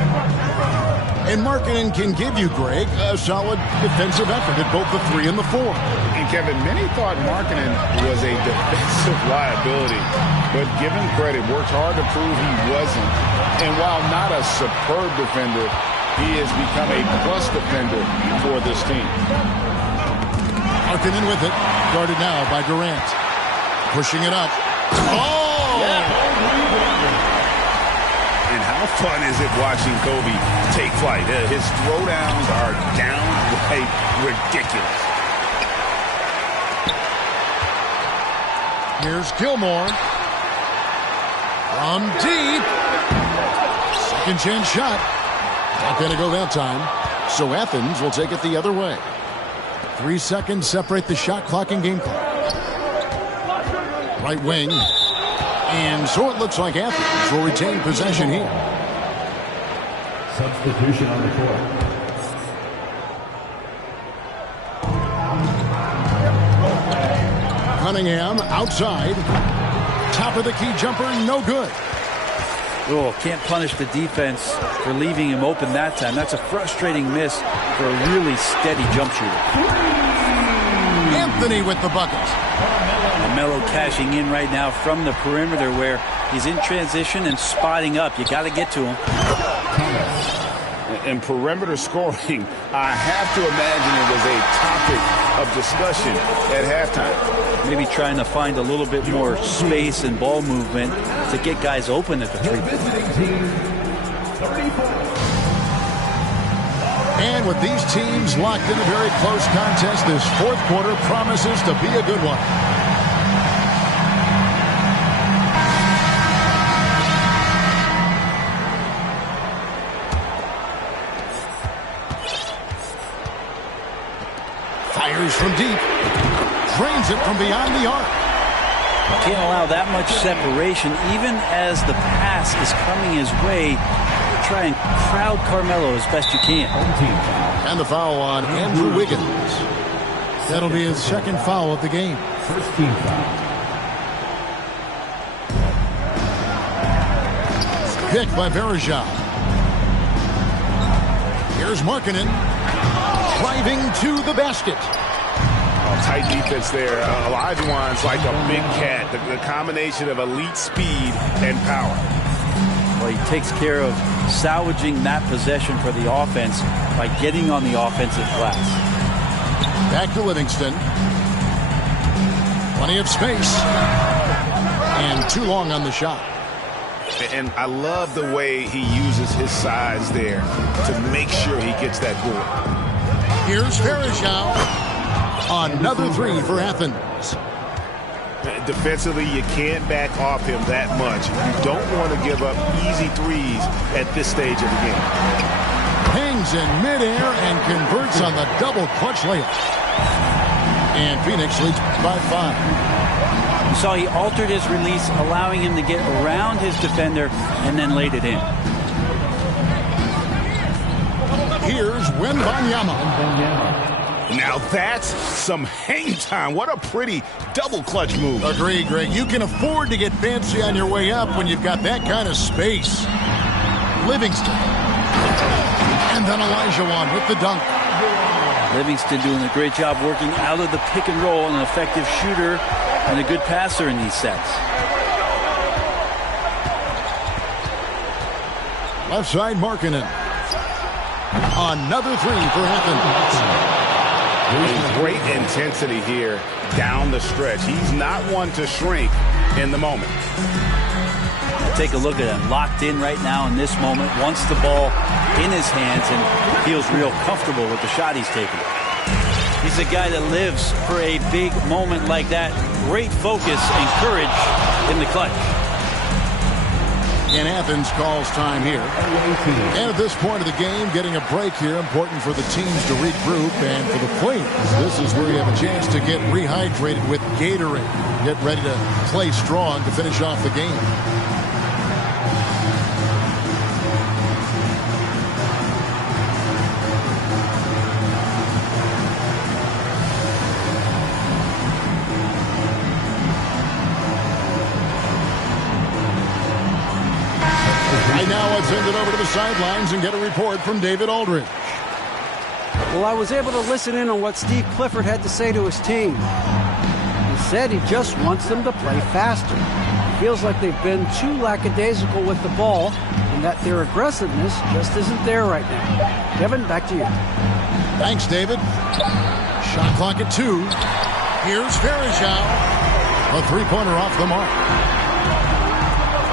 And Markkanen can give you, Greg, a solid defensive effort at both the 3 and the 4. And Kevin, many thought Markkanen was a defensive liability, but given credit, worked hard to prove he wasn't. And while not a superb defender, he has become a plus defender for this team. Markkanen with it. Guarded now by Durant. Pushing it up. Oh! Yeah. And how fun is it watching Kobe take flight? His throwdowns are downright ridiculous. Here's Gilmore. From deep. Second chance shot. Not going to go that time. So Athens will take it the other way. 3 seconds separate the shot clock and game clock. Right wing. And so it looks like Athens will retain possession here. Substitution on the court. Cunningham outside. Top of the key jumper, no good. Oh, can't punish the defense for leaving him open that time. That's a frustrating miss for a really steady jump shooter. Anthony with the bucket. Melo cashing in right now from the perimeter where he's in transition and spotting up. You got to get to him. And perimeter scoring, I have to imagine it was a topic of discussion at halftime. Maybe trying to find a little bit more space and ball movement to get guys open at the three-point. And with these teams locked in a very close contest, this fourth quarter promises to be a good one. Fires from deep. Drains it from beyond the arc. Can't allow that much separation, even as the pass is coming his way. Try and crowd Carmelo as best you can. And the foul on Andrew Wiggins. That'll be his second foul of the game. First team foul. Picked by Varejao. Here's Markkanen. Driving to the basket. Tight defense there. Olajuwon's like a big cat. The combination of elite speed and power. Well, he takes care of salvaging that possession for the offense by getting on the offensive glass. Back to Livingston. Plenty of space. And too long on the shot. And I love the way he uses his size there to make sure he gets that board. Here's Farishau. Another three for Athens. Defensively, you can't back off him that much. You don't want to give up easy threes at this stage of the game. Hangs in midair and converts on the double clutch layup. And Phoenix leads by 5. You saw he altered his release, allowing him to get around his defender and then laid it in. Here's Wembanyama. Now that's some hang time. What a pretty double clutch move. Agreed, Greg. You can afford to get fancy on your way up when you've got that kind of space. Livingston. And then Olajuwon with the dunk. Livingston doing a great job working out of the pick and roll, an effective shooter and a good passer in these sets. Left side, Markkanen. Another three for Athens. Great intensity here down the stretch. He's not one to shrink in the moment. Take a look at him, locked in right now in this moment, wants the ball in his hands and feels real comfortable with the shot he's taking. He's a guy that lives for a big moment like that. Great focus and courage in the clutch. And Athens calls time here. And at this point of the game, getting a break here, important for the teams to regroup. And for the players, this is where you have a chance to get rehydrated with Gatorade. Get ready to play strong to finish off the game. Right now, let's send it over to the sidelines and get a report from David Aldridge. Well, I was able to listen in on what Steve Clifford had to say to his team. He said he just wants them to play faster. It feels like they've been too lackadaisical with the ball and that their aggressiveness just isn't there right now. Kevin, back to you. Thanks, David. Shot clock at 2. Here's Farishau. A three-pointer off the mark.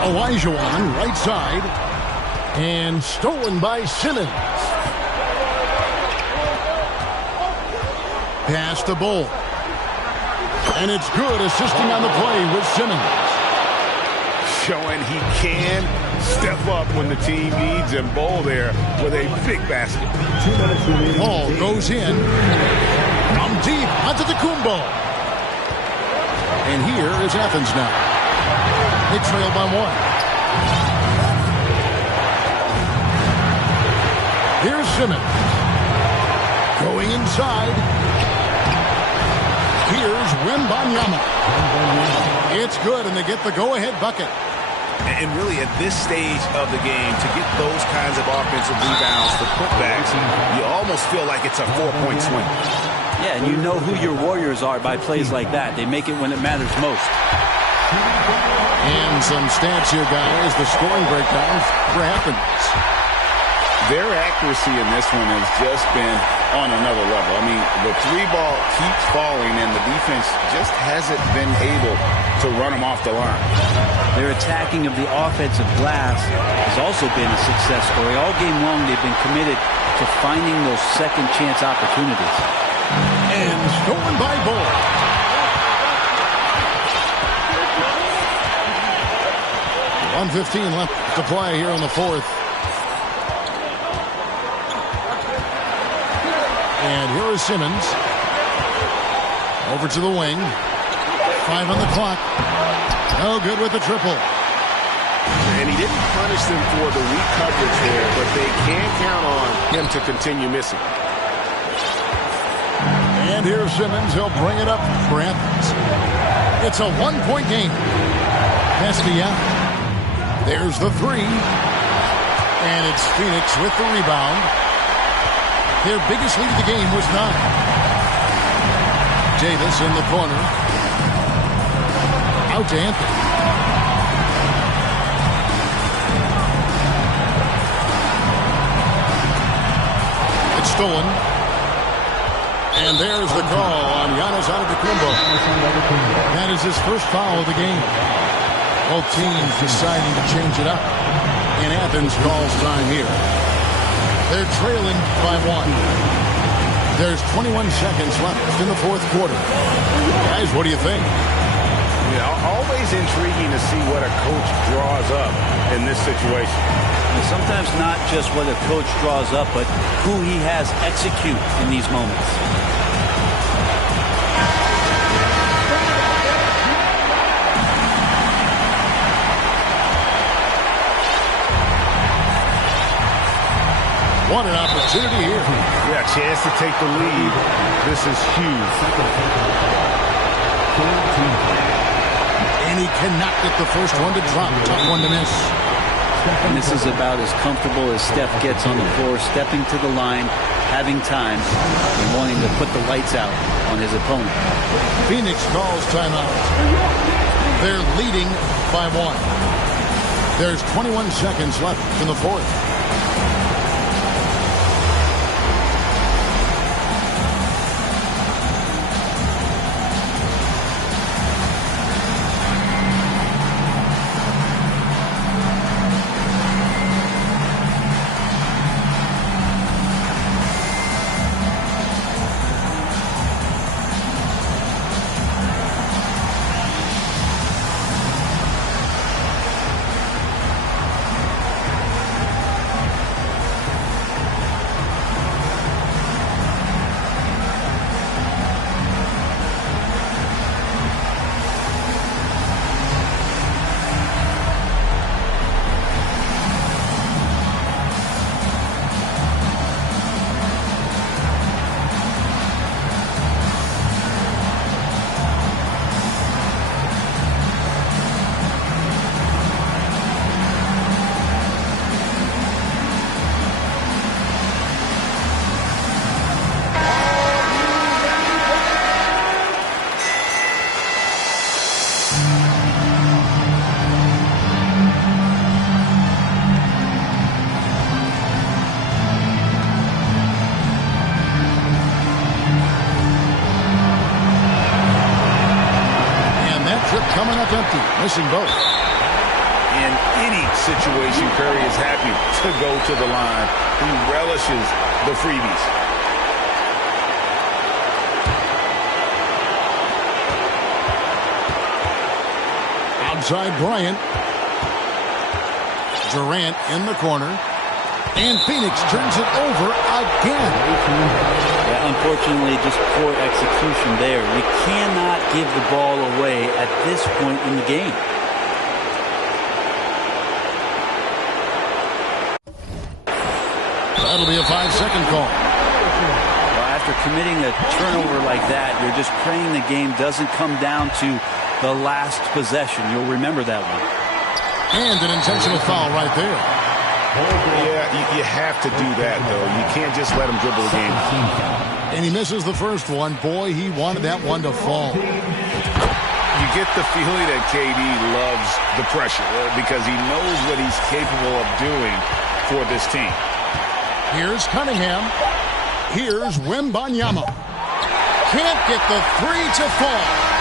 Olajuwon, right side. And stolen by Simmons. Pass to Bull. And it's good, assisting on the play with Simmons. Showing he can step up when the team needs him. Bull there with a big basket. Ball goes in. From deep onto the Kumbo. And here is Athens now. They trail by 1. Here's Simmons. Going inside. Here's Wembanyama. It's good, and they get the go-ahead bucket. And really, at this stage of the game, to get those kinds of offensive rebounds for putbacks, you almost feel like it's a 4-point swing. Yeah, and you know who your Warriors are by plays like that. They make it when it matters most. And some stats here, guys. The scoring breakdowns for Athens. Their accuracy in this one has just been on another level. I mean, the three ball keeps falling, and the defense just hasn't been able to run them off the line. Their attacking of the offensive glass has also been a success story. All game long, they've been committed to finding those second chance opportunities. And stolen by Bull. .115 left to play here in the fourth. And here is Simmons. Over to the wing. 5 on the clock. No good with the triple. And he didn't punish them for the weak coverage there, but they can count on him to continue missing. And here's Simmons. He'll bring it up for Athens. It's a 1-point game. Castellanos. There's the 3. And it's Phoenix with the rebound. Their biggest lead of the game was 9. Davis in the corner. Out to Anthony. It's stolen. And there's the call on Giannis Antetokounmpo. That is his first foul of the game. Both teams deciding to change it up. And Athens calls time here. They're trailing by 1. There's 21 seconds left in the fourth quarter. Guys, what do you think? Yeah, always intriguing to see what a coach draws up in this situation. And sometimes not just what a coach draws up, but who he has execute in these moments. What an opportunity here. Yeah, chance to take the lead. This is huge. And he cannot get the first one to drop. Tough one to miss. And this is about as comfortable as Steph gets on the floor, stepping to the line, having time, and wanting to put the lights out on his opponent. Phoenix calls timeout. They're leading by 1. There's 21 seconds left in the fourth. Coming up empty, missing both. In any situation, Curry is happy to go to the line. He relishes the freebies. Outside Bryant. Durant in the corner. And Phoenix turns it over again. Yeah, unfortunately, just poor execution there. You cannot give the ball away at this point in the game. That'll be a 5-second call. Well, after committing a turnover like that, you're just praying the game doesn't come down to the last possession. You'll remember that one. And an intentional foul right there. Yeah, you have to do that, though. You can't just let him dribble the game. And he misses the first one. Boy, he wanted that one to fall. You get the feeling that KD loves the pressure because he knows what he's capable of doing for this team. Here's Cunningham. Here's Wembanyama. Can't get the three to fall.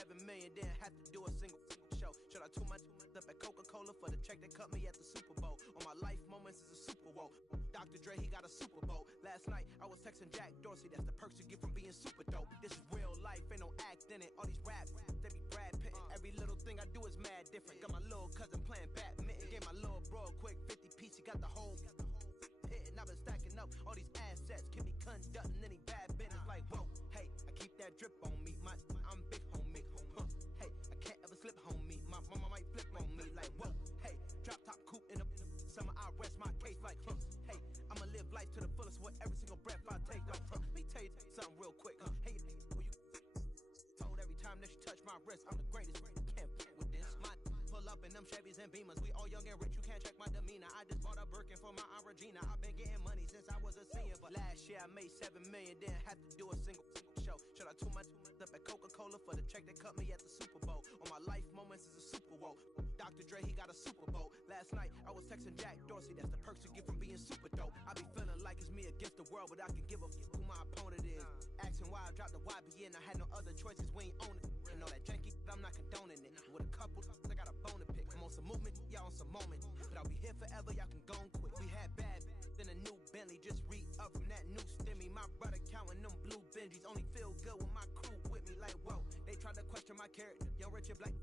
7 million, didn't have to do a single show. Should I tune my up at Coca-Cola for the check that cut me at the Super Bowl? On my life moments is a Super Bowl. Dr. Dre, he got a Super Bowl. Last night, I was texting Jack Dorsey. That's the perks you get from being super dope. This is real life, ain't no act in it. All these rap, they be Brad Pitt. Every little thing I do is mad different. Got my little cousin playing badminton. Gave my little bro a quick 50 piece. He got the whole hit. And I've been stacking up all these assets. Can be conducting any bad business. Like, whoa, hey, I keep that drip on me. I'm big homie. Hey, I can't ever slip homie. My mama might flip on me. Like, whoa, hey, drop top coupe in the summer. I rest my case like, hey, I'ma live life to the fullest with every single breath I take. Like, let me tell you something real quick. Hey, who you told every time that you touch my wrist, I'm the greatest. Can't fuck with this. My pull up in them Chevys and Beamers. We all young and rich, you can't check my demeanor. I just bought a Birkin for my Aunt Regina. I've been getting money since I was a senior, but last year I made 7 million, didn't have to do a single show. Should I tune my up at Coca-Cola for the check that cut me at the Super Bowl? On my life moments is a Super Bowl. Dr. Dre, he got a Super Bowl. Last night I was texting Jack Dorsey. That's the perks you get from being super dope. I be feeling like it's me against the world, but I can give a fuck who my opponent is. Asking why I dropped the YBN, I had no other choices. We ain't own it. And all that janky, I'm not condoning it. With a couple, I got a bone to pick. I'm on some movement, y'all on some moment. But I'll be here forever, y'all can go and quit. We had bad, then a new Bentley. Just re-up from that new stimmy. My brother counting them blue Benjis. Only feel good with my crew with me. Like, whoa, they tried to question my character. Young Richard Black.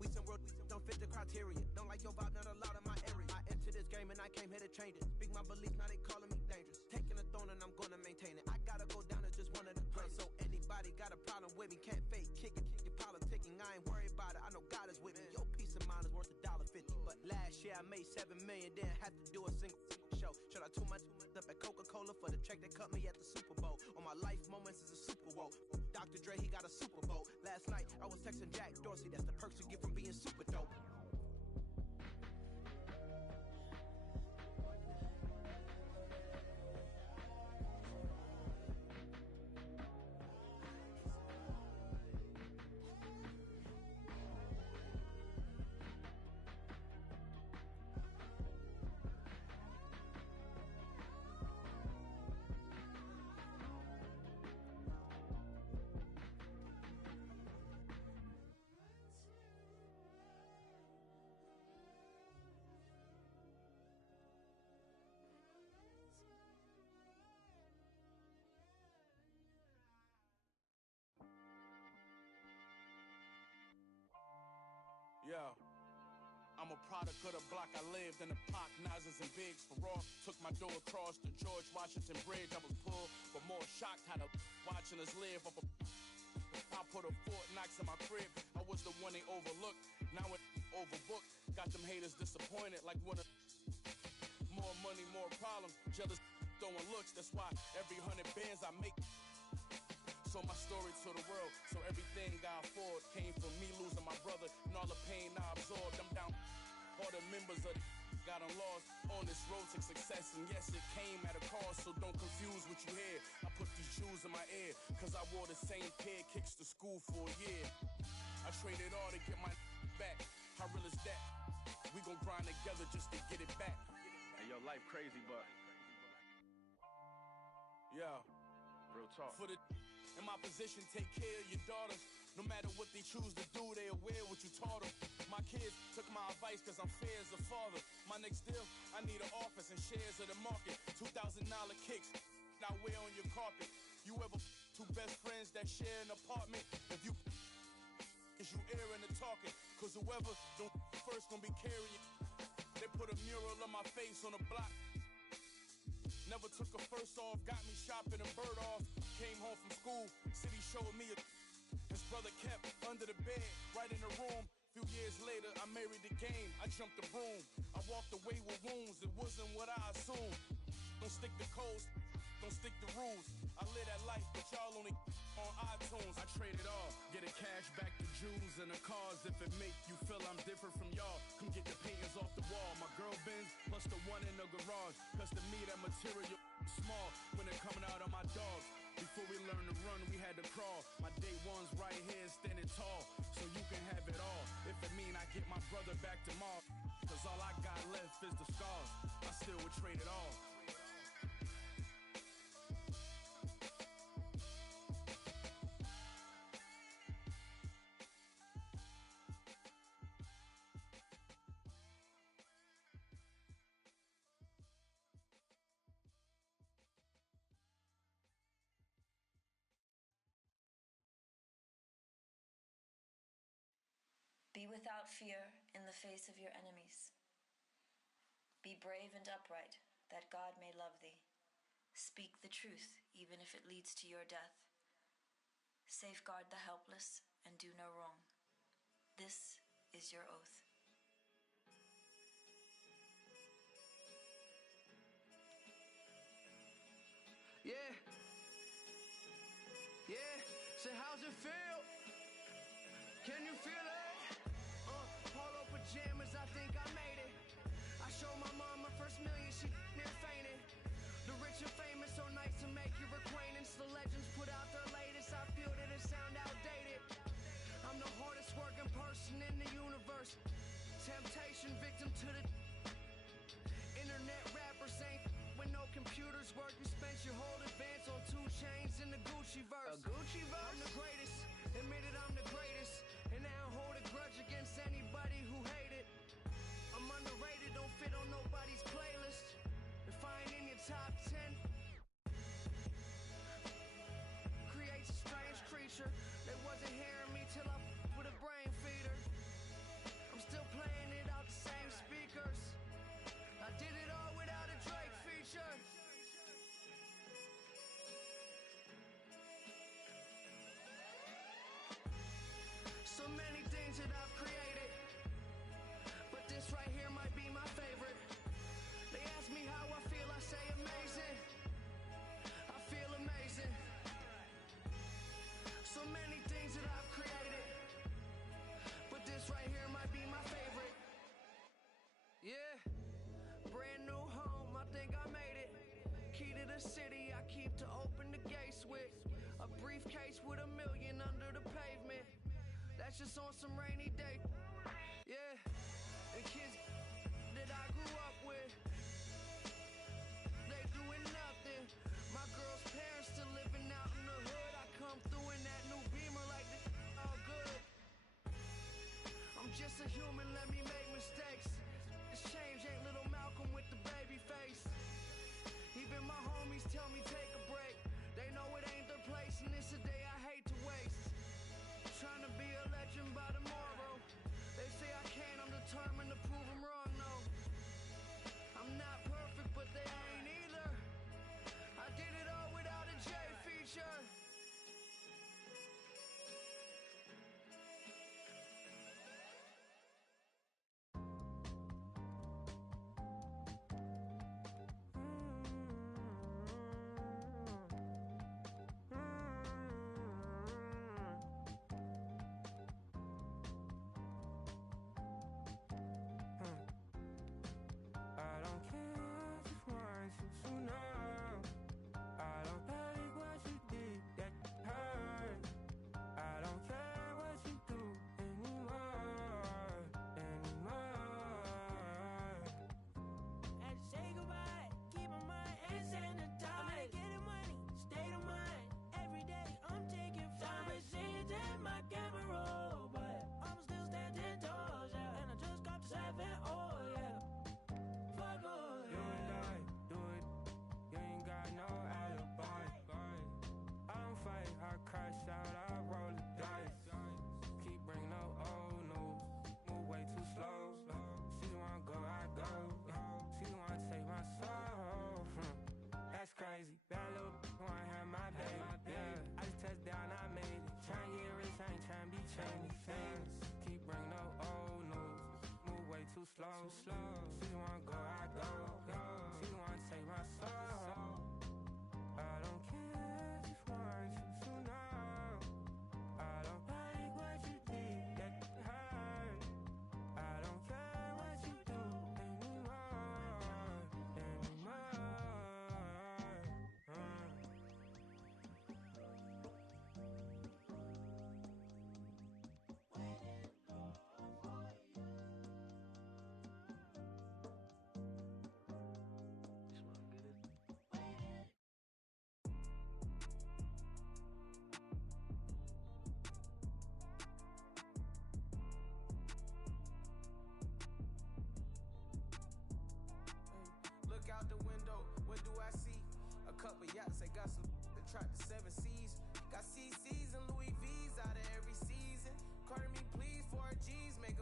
We some real don't fit the criteria. Don't like your vibe, not allowed in my area. I entered this game and I came here to change it. Speak my beliefs, now they calling me dangerous. Taking a throne and I'm gonna maintain it. I gotta go down as just one of the greats. So anybody got a problem with me, can't fake kick it. Your politicking, I ain't worried about it. I know God is with me. Your peace of mind is worth $1.50. But last year I made 7 million, didn't have to do a single show. Should I tune my up at Coca-Cola for the check that cut me at the Super Bowl? On my life moments is a Super Bowl. Dr. Dre, he got a Super Bowl. Last night I was texting Jack Dorsey. That's the perks you get from being super dope. Yeah, I'm a product of the block I lived in. The Pac, Nazis, and Bigs for raw. Took my door across the George Washington Bridge. I was pulled, but more shocked how the watching us live up a. I put a Fort Knox in my crib. I was the one they overlooked. Now it overbooked. Got them haters disappointed like one of. More money, more problems. Jealous throwing looks. That's why every 100 bands I make. So my story to the world, so everything I afford came from me losing my brother and all the pain I absorbed. I'm down, all the members of the got lost on this road to success, and yes, it came at a cost, so don't confuse what you hear. I put these shoes in my ear, cause I wore the same pair kicks to school for a year. I traded all to get my back, how real is that? We gon' grind together just to get it back. Hey, yo, life crazy, but yeah, real talk. For the in my position, take care of your daughters. No matter what they choose to do, they aware what you taught them. My kids took my advice cause I'm fair as a father. My next deal, I need an office and shares of the market. $2,000 kicks, now wear on your carpet. You ever two best friends that share an apartment? If you is you airing the talking, cause whoever don't first gonna be carrying. They put a mural on my face on the block. Never took a first off, got me shopping and bird off. Came home from school, city showed me his brother kept under the bed, right in the room. Few years later, I married the game, I jumped the broom. I walked away with wounds, it wasn't what I assumed. Don't stick to codes, don't stick to rules. I live that life, but y'all only on iTunes. I trade it all, get a cash back to Jews and the cars. If it make you feel I'm different from y'all, come get the paintings off the wall. My girl Benz plus the one in the garage. Cause to me that material small when they're coming out on my dogs. Before we learned to run, we had to crawl. My day one's right here standing tall, so you can have it all. If it mean I get my brother back tomorrow, cause all I got left is the scars. I still would trade it all. Be without fear in the face of your enemies. Be brave and upright, that God may love thee. Speak the truth, even if it leads to your death. Safeguard the helpless and do no wrong. This is your oath. Yeah. Yeah. So how's it feel? Can you feel it? Polo pajamas, I think I made it. I showed my mom my first million, she near fainted. The rich and famous, so nice to make your acquaintance. The legends put out their latest, I feel that it sound outdated. I'm the hardest working person in the universe. Temptation victim to the internet rappers ain't when no computers work. You spent your whole advance on 2 chains in the Gucci verse. A Gucci verse? I'm the greatest, admitted I'm the greatest. And I don't hold a grudge against anybody who hated. I'm underrated, don't fit on nobody's playlist. If I ain't in your top 10, creates a strange creature. They wasn't hearing me till I with a brain feeder. I'm still playing it out the same speakers. I did it all without a Drake feature. So many things that I've created, but this right here might be my favorite. They ask me how I feel, I say amazing. I feel amazing. So many things that I've created, but this right here might be my favorite. Yeah, brand new home, I think I made it. Key to the city, I keep to open the gates with. A briefcase with $1 million under the pavement. That's just on some rainy day. Yeah, and kids that I grew up with, they doing nothing. My girl's parents still living out in the hood. I come through in that new Beamer like this all good. I'm just a human, let me make mistakes. This change ain't little Malcolm with the baby face. Even my homies tell me take a break. They know it ain't their place and it's a day I hate to waste. Trying to be a legend by tomorrow. They say I can't, I'm determined to prove them wrong, no. I'm not perfect, but they ain't either. I did it all without a J feature. I don't care if you want to know. I don't like what you did that hurt. I don't care what you do anymore. Had to say goodbye, keep my mind and sanitize. I'm gonna get the money, state of mind. Every day I'm taking flights. Scenes in my camera roll, but I'm still standing tall, yeah. And I just got to 7, oh yeah. Fuck all, You ain't lie, do it. You ain't got no alibi. I don't fight, I crash out, I roll the dice. Keep bringing up old news, move way too slow. She wanna go, I go. She wanna take my soul. That's crazy. Bad little wanna have my baby. Yeah, I just touched down, I made it. Tryna get rich, I ain't tryna be Chinese famous. Keep bringing up old news, move way too slow. She wanna go, I go. She wanna take my soul. I don't care if you want to know. I don't like what you did that hurt. I don't care what you do anymore. Look out the window, what do I see? A couple yachts, they got some that tried the 7 seas. Got CCs and Louis V's out of every season. Carter me please, 4 G's, make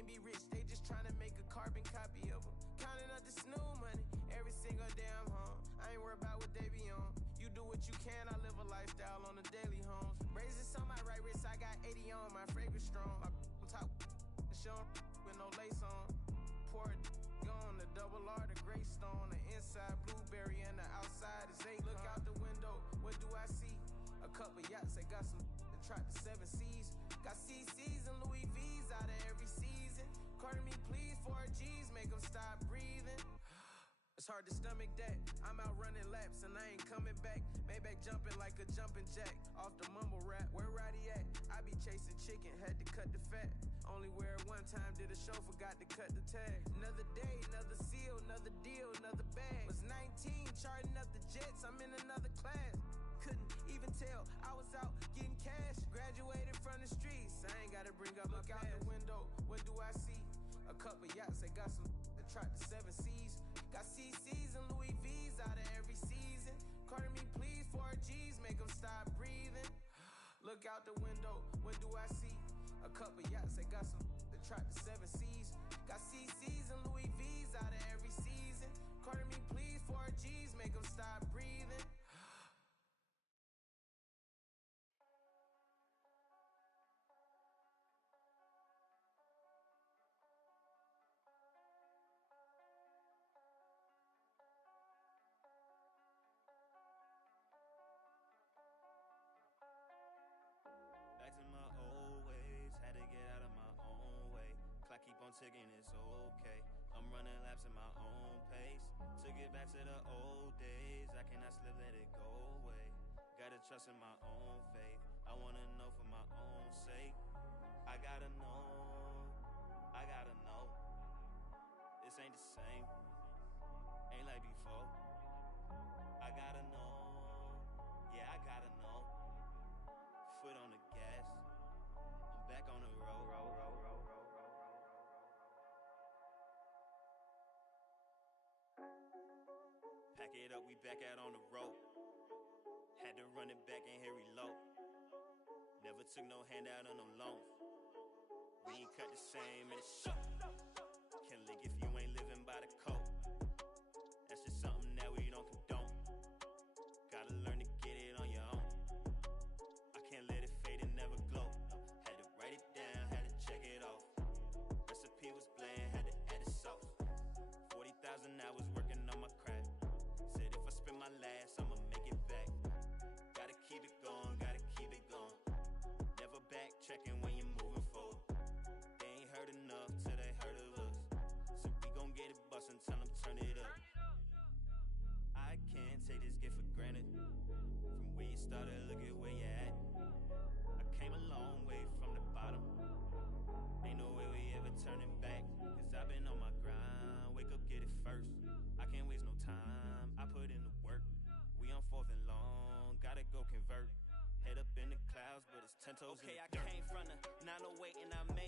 can't be rich, they just trying to make a carbon copy of them. Counting up the snoo money every single day I'm home. I ain't worried about what they be on. You do what you can, I live a lifestyle on the daily homes. Braces on my right wrist, I got 80 on, my fragrance strong. My top show with no lace on. Pour it on the double R, the gray stone. The inside blueberry and the outside is 8. Look out the window, what do I see? A couple yachts, they got some that tried the 7 Seas. Got CC's and Louis V's out of every season. Carter me please, 4 G's, make them stop breathing. It's hard to stomach that. I'm out running laps and I ain't coming back. Maybach jumping like a jumping jack. Off the mumble rap, where Roddy at? I be chasing chicken, had to cut the fat. Only wear it one time, did a show, forgot to cut the tag. Another day, another seal, another deal, another bag. Was 19, charting up the jets, I'm in another class. Couldn't even tell, I was out getting cash. Graduated from the streets, I ain't gotta bring up my past. Look out the window, what do I see? A couple yachts, they got some that tried the 7 Seas. Got CC's and Louis V's out of every season. Carter me please, 4 G's, make them stop breathing. Look out the window, what do I see? A couple yachts, they got some that tried the 7 Seas. Got CC's and Louis V's out of every season. Carter me please, 4 G's, make them stop breathing. Back to my old ways, had to get out of my own way. Clock keep on ticking, it's okay. I'm running laps at my own pace. Took it back to the old days, I cannot slip, let it go away. Gotta trust in my own faith, I wanna know for my own sake. I gotta know, this ain't the same, ain't like before. I gotta know, yeah, I gotta know. Foot on the gas, I'm back on the road. Pack it up, we back out on the road. Had to run it back and hit reload. Never took no handout on no loans. We ain't cut the same in the show. Can't link if you ain't living by the code. That's just something that we don't condone. Gotta learn to get it on your own. I can't let it fade and never glow. Had to write it down, had to check it off. Recipe was bland, had to add the sauce. 40,000 hours working on my craft. Said if I spend my last, I'ma make it back. Gotta keep it going, gotta keep it going. Never backtracking when you're moving forward. They ain't heard enough till they heard of us. So we gon' get it bustin', tell them turn it up. I can't take this gift for granted. From where you started, look at where you're at. I came a long way from the bottom. Ain't no way we ever turning back. Cause I've been on my grind, wake up, get it first. I can't waste no time, I put in the work. We on 4th and long, gotta go convert. Head up in the clouds, but it's 10 toes in the dirt. Okay, I came from the 908 and I made